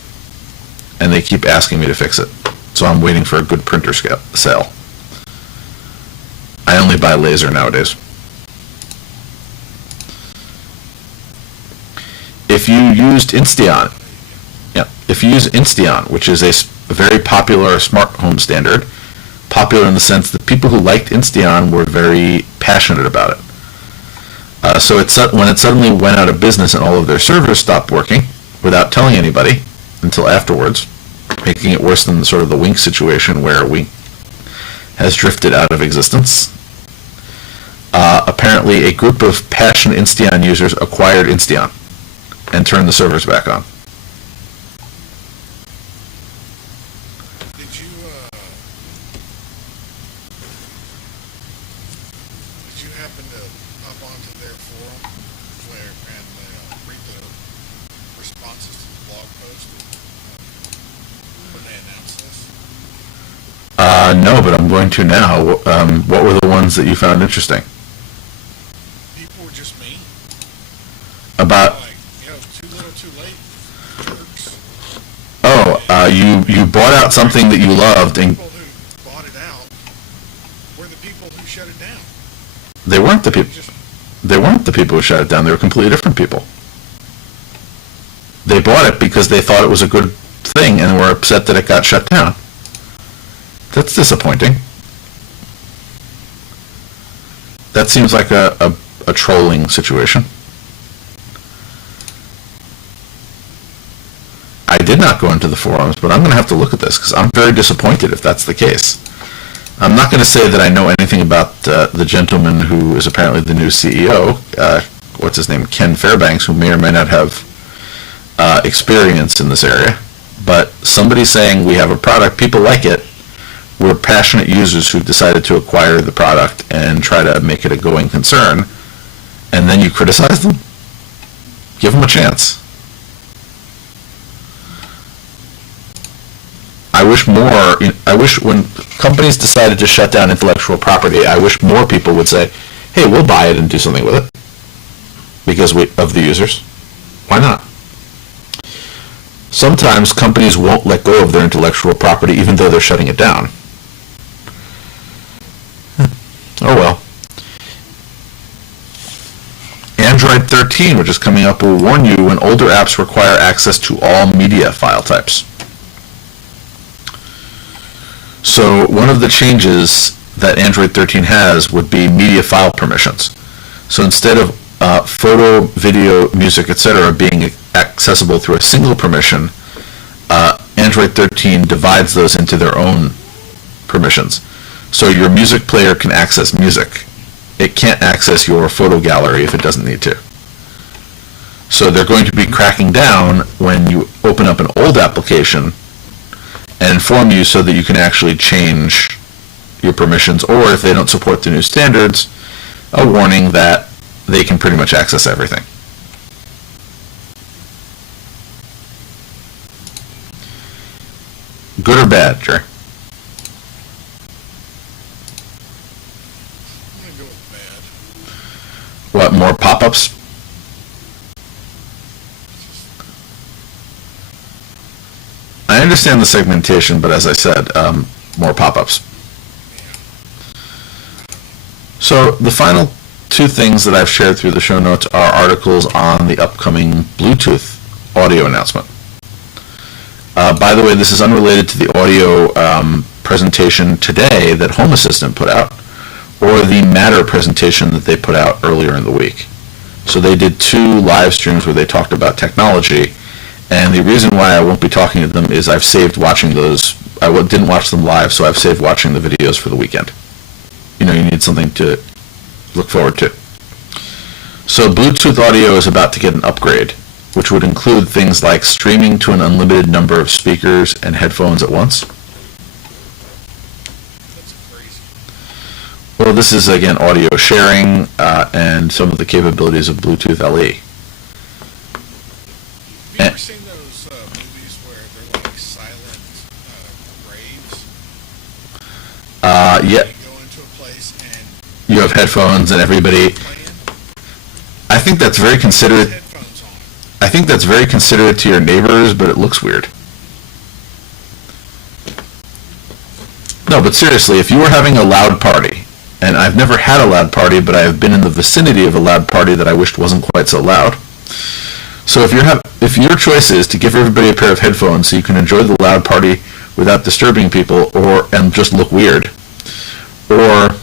And they keep asking me to fix it. So I'm waiting for a good printer sale. I only buy laser nowadays. If you used Insteon, if you use Insteon, which is a very popular smart home standard, popular in the sense that people who liked Insteon were very passionate about it. So when it suddenly went out of business and all of their servers stopped working without telling anybody until afterwards, making it worse than sort of the Wink situation where Wink has drifted out of existence. Apparently a group of passionate Insteon users acquired Insteon and turned the servers back on. did you happen to hop onto their forum where and read the responses to the blog post when they announced this? No, but I'm going to now. What were the ones that you found interesting? People were just mean. About, Like, too little, too late. Jerks. you bought out something that you loved, and People who bought it out were the people who shut it down. they weren't the people. Just They weren't the people who shut it down. They were completely different people. They bought it because they thought it was a good thing and were upset that it got shut down. That's disappointing. That seems like a trolling situation. I did not go into the forums, but I'm going to have to look at this because I'm very disappointed if that's the case. I'm not going to say that I know anything about the gentleman who is apparently the new CEO, what's his name, Ken Fairbanks, who may or may not have experience in this area. But somebody saying we have a product, people like it, we're passionate users who decided to acquire the product and try to make it a going concern, and then you criticize them? Give them a chance. I wish when companies decided to shut down intellectual property, I wish more people would say, hey, we'll buy it and do something with it because of the users. Why not? Sometimes companies won't let go of their intellectual property even though they're shutting it down. Oh well. Android 13, which is coming up, will warn you when older apps require access to all media file types. So one of the changes that Android 13 has would be media file permissions. So instead of photo, video, music, etc. being accessible through a single permission, Android 13 divides those into their own permissions. So your music player can access music. It can't access your photo gallery if it doesn't need to. So they're going to be cracking down when you open up an old application and inform you so that you can actually change your permissions, or if they don't support the new standards, a warning that they can pretty much access everything. Good or bad, Jerry? I'm going to go with bad. What, more pop-ups? I understand the segmentation, but as I said, more pop-ups. So the final two things that I've shared through the show notes are articles on the upcoming Bluetooth audio announcement. By the way, this is unrelated to the audio presentation today that Home Assistant put out, or the Matter presentation that they put out earlier in the week. So they did two live streams where they talked about technology, and the reason why I won't be talking to them is I've saved watching those. I didn't watch them live, so I've saved watching the videos for the weekend. You know, you need something to look forward to. So Bluetooth audio is about to get an upgrade, which would include things like streaming to an unlimited number of speakers and headphones at once. That's crazy. Well, this is, again, audio sharing and some of the capabilities of Bluetooth LE. Have you ever seen those movies where they're like silent raves? Yeah, You go into a place and you have headphones and everybody. playing I think that's very considerate. headphones on. I think that's very considerate to your neighbors, but it looks weird. No, but seriously, if you were having a loud party, and I've never had a loud party, but I have been in the vicinity of a loud party that I wished wasn't quite so loud. So if your choice is to give everybody a pair of headphones so you can enjoy the loud party without disturbing people, and just look weird, or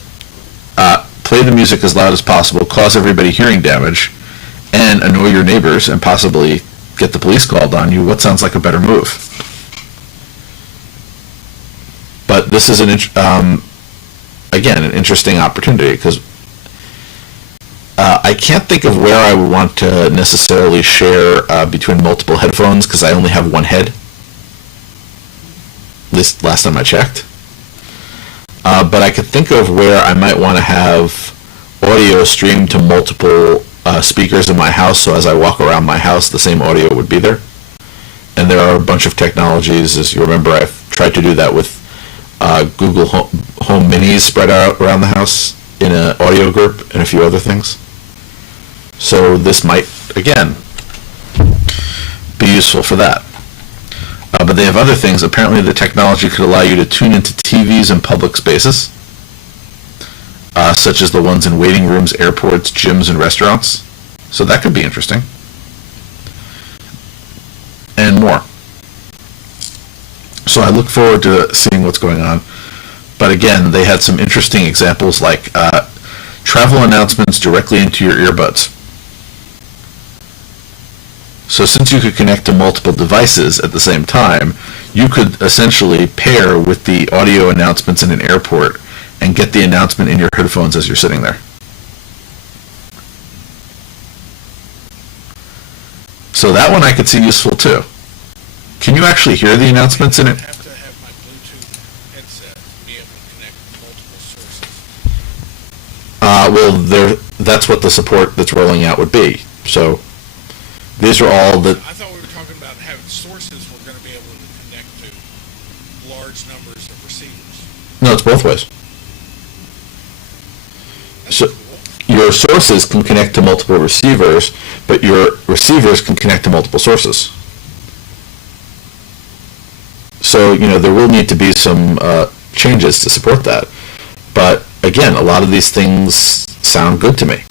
play the music as loud as possible, cause everybody hearing damage, and annoy your neighbors and possibly get the police called on you, what sounds like a better move? But this is again, an interesting opportunity, because I can't think of where I would want to necessarily share between multiple headphones, because I only have one head. least last time I checked. But I could think of where I might want to have audio streamed to multiple speakers in my house, so as I walk around my house, the same audio would be there. And there are a bunch of technologies. As you remember, I've tried to do that with Google Home Minis spread out around the house in an audio group and a few other things. So this might, again, be useful for that. But they have other things. Apparently the technology could allow you to tune into TVs in public spaces, such as the ones in waiting rooms, airports, gyms, and restaurants. So that could be interesting. And more. So I look forward to seeing what's going on. But again, they had some interesting examples like travel announcements directly into your earbuds. So since you could connect to multiple devices at the same time, you could essentially pair with the audio announcements in an airport and get the announcement in your headphones as you're sitting there. So that one I could see useful too. Can you actually hear the announcements in it? I have to have my Bluetooth headset to be able to connect multiple sources. That's what the support that's rolling out would be. So these are all the... I thought we were talking about having sources we're going to be able to connect to large numbers of receivers. No, it's both ways. That's So cool. your sources can connect to multiple receivers, but your receivers can connect to multiple sources. So, there will need to be some changes to support that. But again, a lot of these things sound good to me.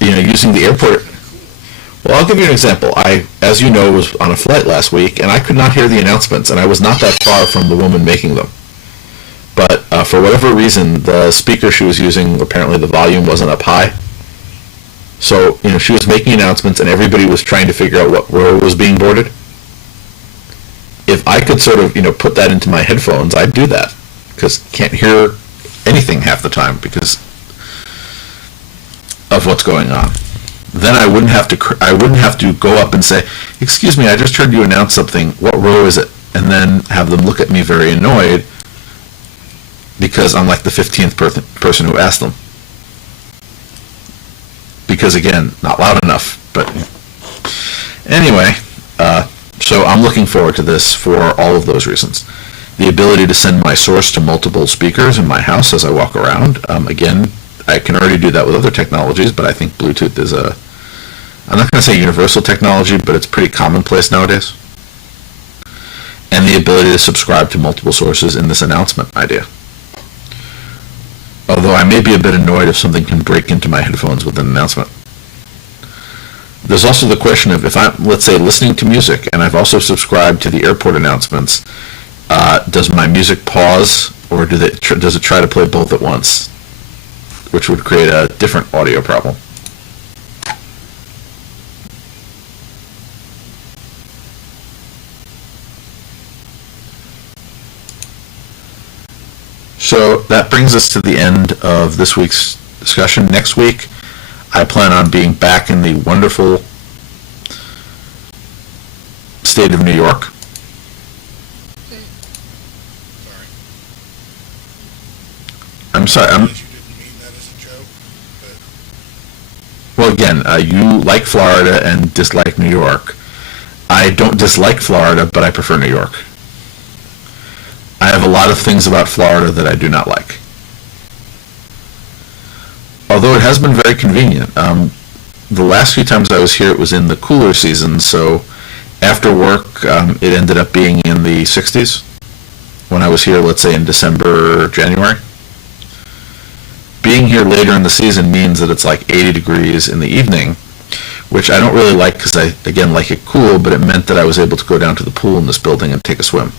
Using the airport... Well, I'll give you an example. I, as you know, was on a flight last week, and I could not hear the announcements, and I was not that far from the woman making them. But for whatever reason, the speaker she was using, apparently the volume wasn't up high. So, she was making announcements, and everybody was trying to figure out what row was being boarded. If I could sort of, put that into my headphones, I'd do that. Because can't hear anything half the time because of what's going on. Then I wouldn't have to go up and say, "Excuse me, I just heard you announce something. What row is it?" And then have them look at me very annoyed because I'm like the 15th person who asked them. Because again, not loud enough. But anyway, so I'm looking forward to this for all of those reasons. The ability to send my source to multiple speakers in my house as I walk around. Again, I can already do that with other technologies, but I think Bluetooth is I'm not going to say universal technology, but it's pretty commonplace nowadays. And the ability to subscribe to multiple sources in this announcement idea. Although I may be a bit annoyed if something can break into my headphones with an announcement. There's also the question of if I'm, let's say, listening to music, and I've also subscribed to the airport announcements, does my music pause, or does it try to play both at once? Which would create a different audio problem. So that brings us to the end of this week's discussion. Next week, I plan on being back in the wonderful state of New York. Sorry. I'm sorry. You didn't mean that as a joke, but... Well, again, you like Florida and dislike New York. I don't dislike Florida, but I prefer New York. I have a lot of things about Florida that I do not like. Although it has been very convenient. The last few times I was here, it was in the cooler season, so after work, it ended up being in the 60s. When I was here, let's say in December, January. Being here later in the season means that it's like 80 degrees in the evening, which I don't really like because I, again, like it cool, but it meant that I was able to go down to the pool in this building and take a swim.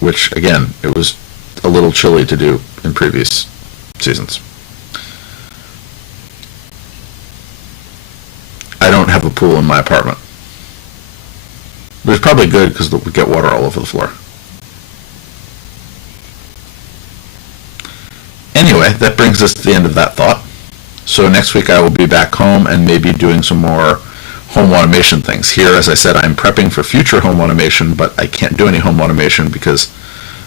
Which, again, it was a little chilly to do in previous seasons. I don't have a pool in my apartment. But it's probably good because we get water all over the floor. Anyway, that brings us to the end of that thought. So next week I will be back home and maybe doing some more home automation things. Here, as I said, I'm prepping for future home automation, but I can't do any home automation because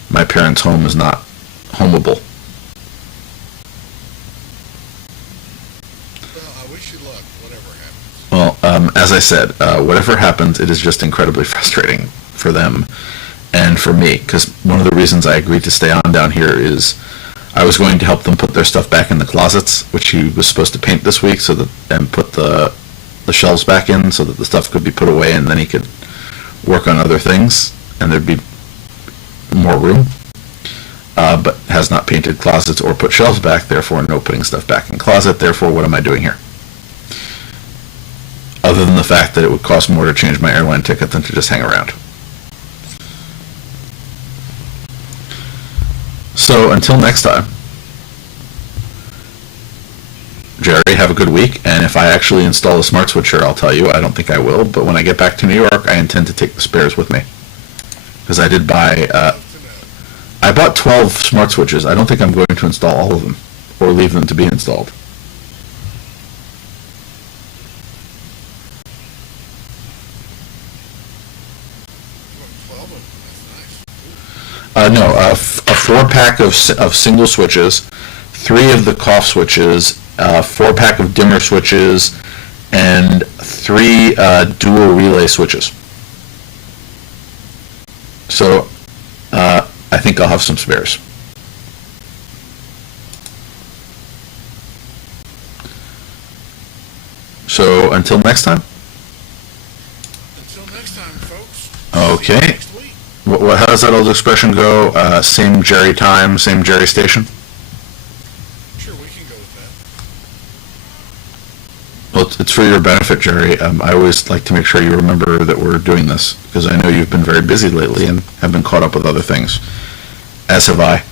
my parents' home is not homeable. Well, I wish you luck, whatever happens. Well, as I said, whatever happens, it is just incredibly frustrating for them and for me, because one of the reasons I agreed to stay on down here is I was going to help them put their stuff back in the closets, which he was supposed to paint this week, and put the shelves back in so that the stuff could be put away, and then he could work on other things, and there'd be more room. But has not painted closets or put shelves back, therefore no putting stuff back in closet, therefore what am I doing here? Other than the fact that it would cost more to change my airline ticket than to just hang around. So until next time, Jerry, have a good week, and if I actually install a smart switcher, I'll tell you. I don't think I will, but when I get back to New York, I intend to take the spares with me. Because I did buy, I bought 12 smart switches. I don't think I'm going to install all of them, or leave them to be installed. You want 12 of them? That's nice. No, a 4-pack of single switches, 3 of the cough switches, 4-pack of dimmer switches, and 3 dual relay switches. So I think I'll have some spares. So until next time. Until next time, folks. Okay. See you next week. How does that old expression go? Same Jerry time, same Jerry station? Sure, we can go with that. Well, it's for your benefit, Jerry. I always like to make sure you remember that we're doing this, because I know you've been very busy lately and have been caught up with other things, as have I.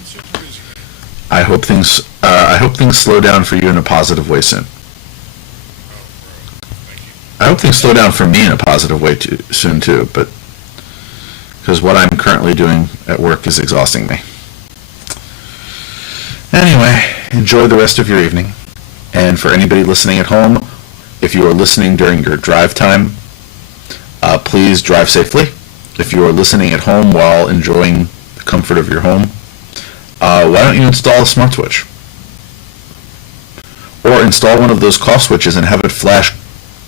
It's super busy. I hope things slow down for you in a positive way soon. Oh, bro. Thank you. I hope things slow down for me in a positive way soon too, but because what I'm currently doing at work is exhausting me. Anyway, enjoy the rest of your evening. And for anybody listening at home, if you are listening during your drive time, please drive safely. If you are listening at home while enjoying the comfort of your home, why don't you install a smart switch? Or install one of those cough switches and have it flash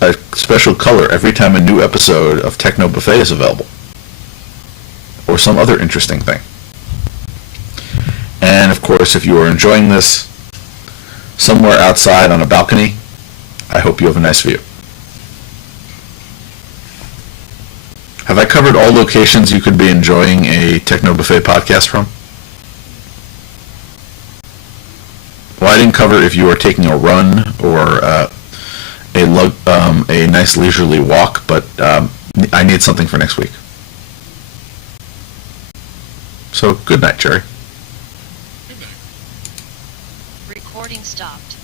a special color every time a new episode of Techno Buffet is available. Or some other interesting thing. And of course, if you are enjoying this somewhere outside on a balcony, I hope you have a nice view. Have I covered all locations you could be enjoying a Techno Buffet podcast from? Well, I didn't cover if you are taking a run or a nice leisurely walk, but I need something for next week. So, good night, Jerry. Good night. Recording stopped.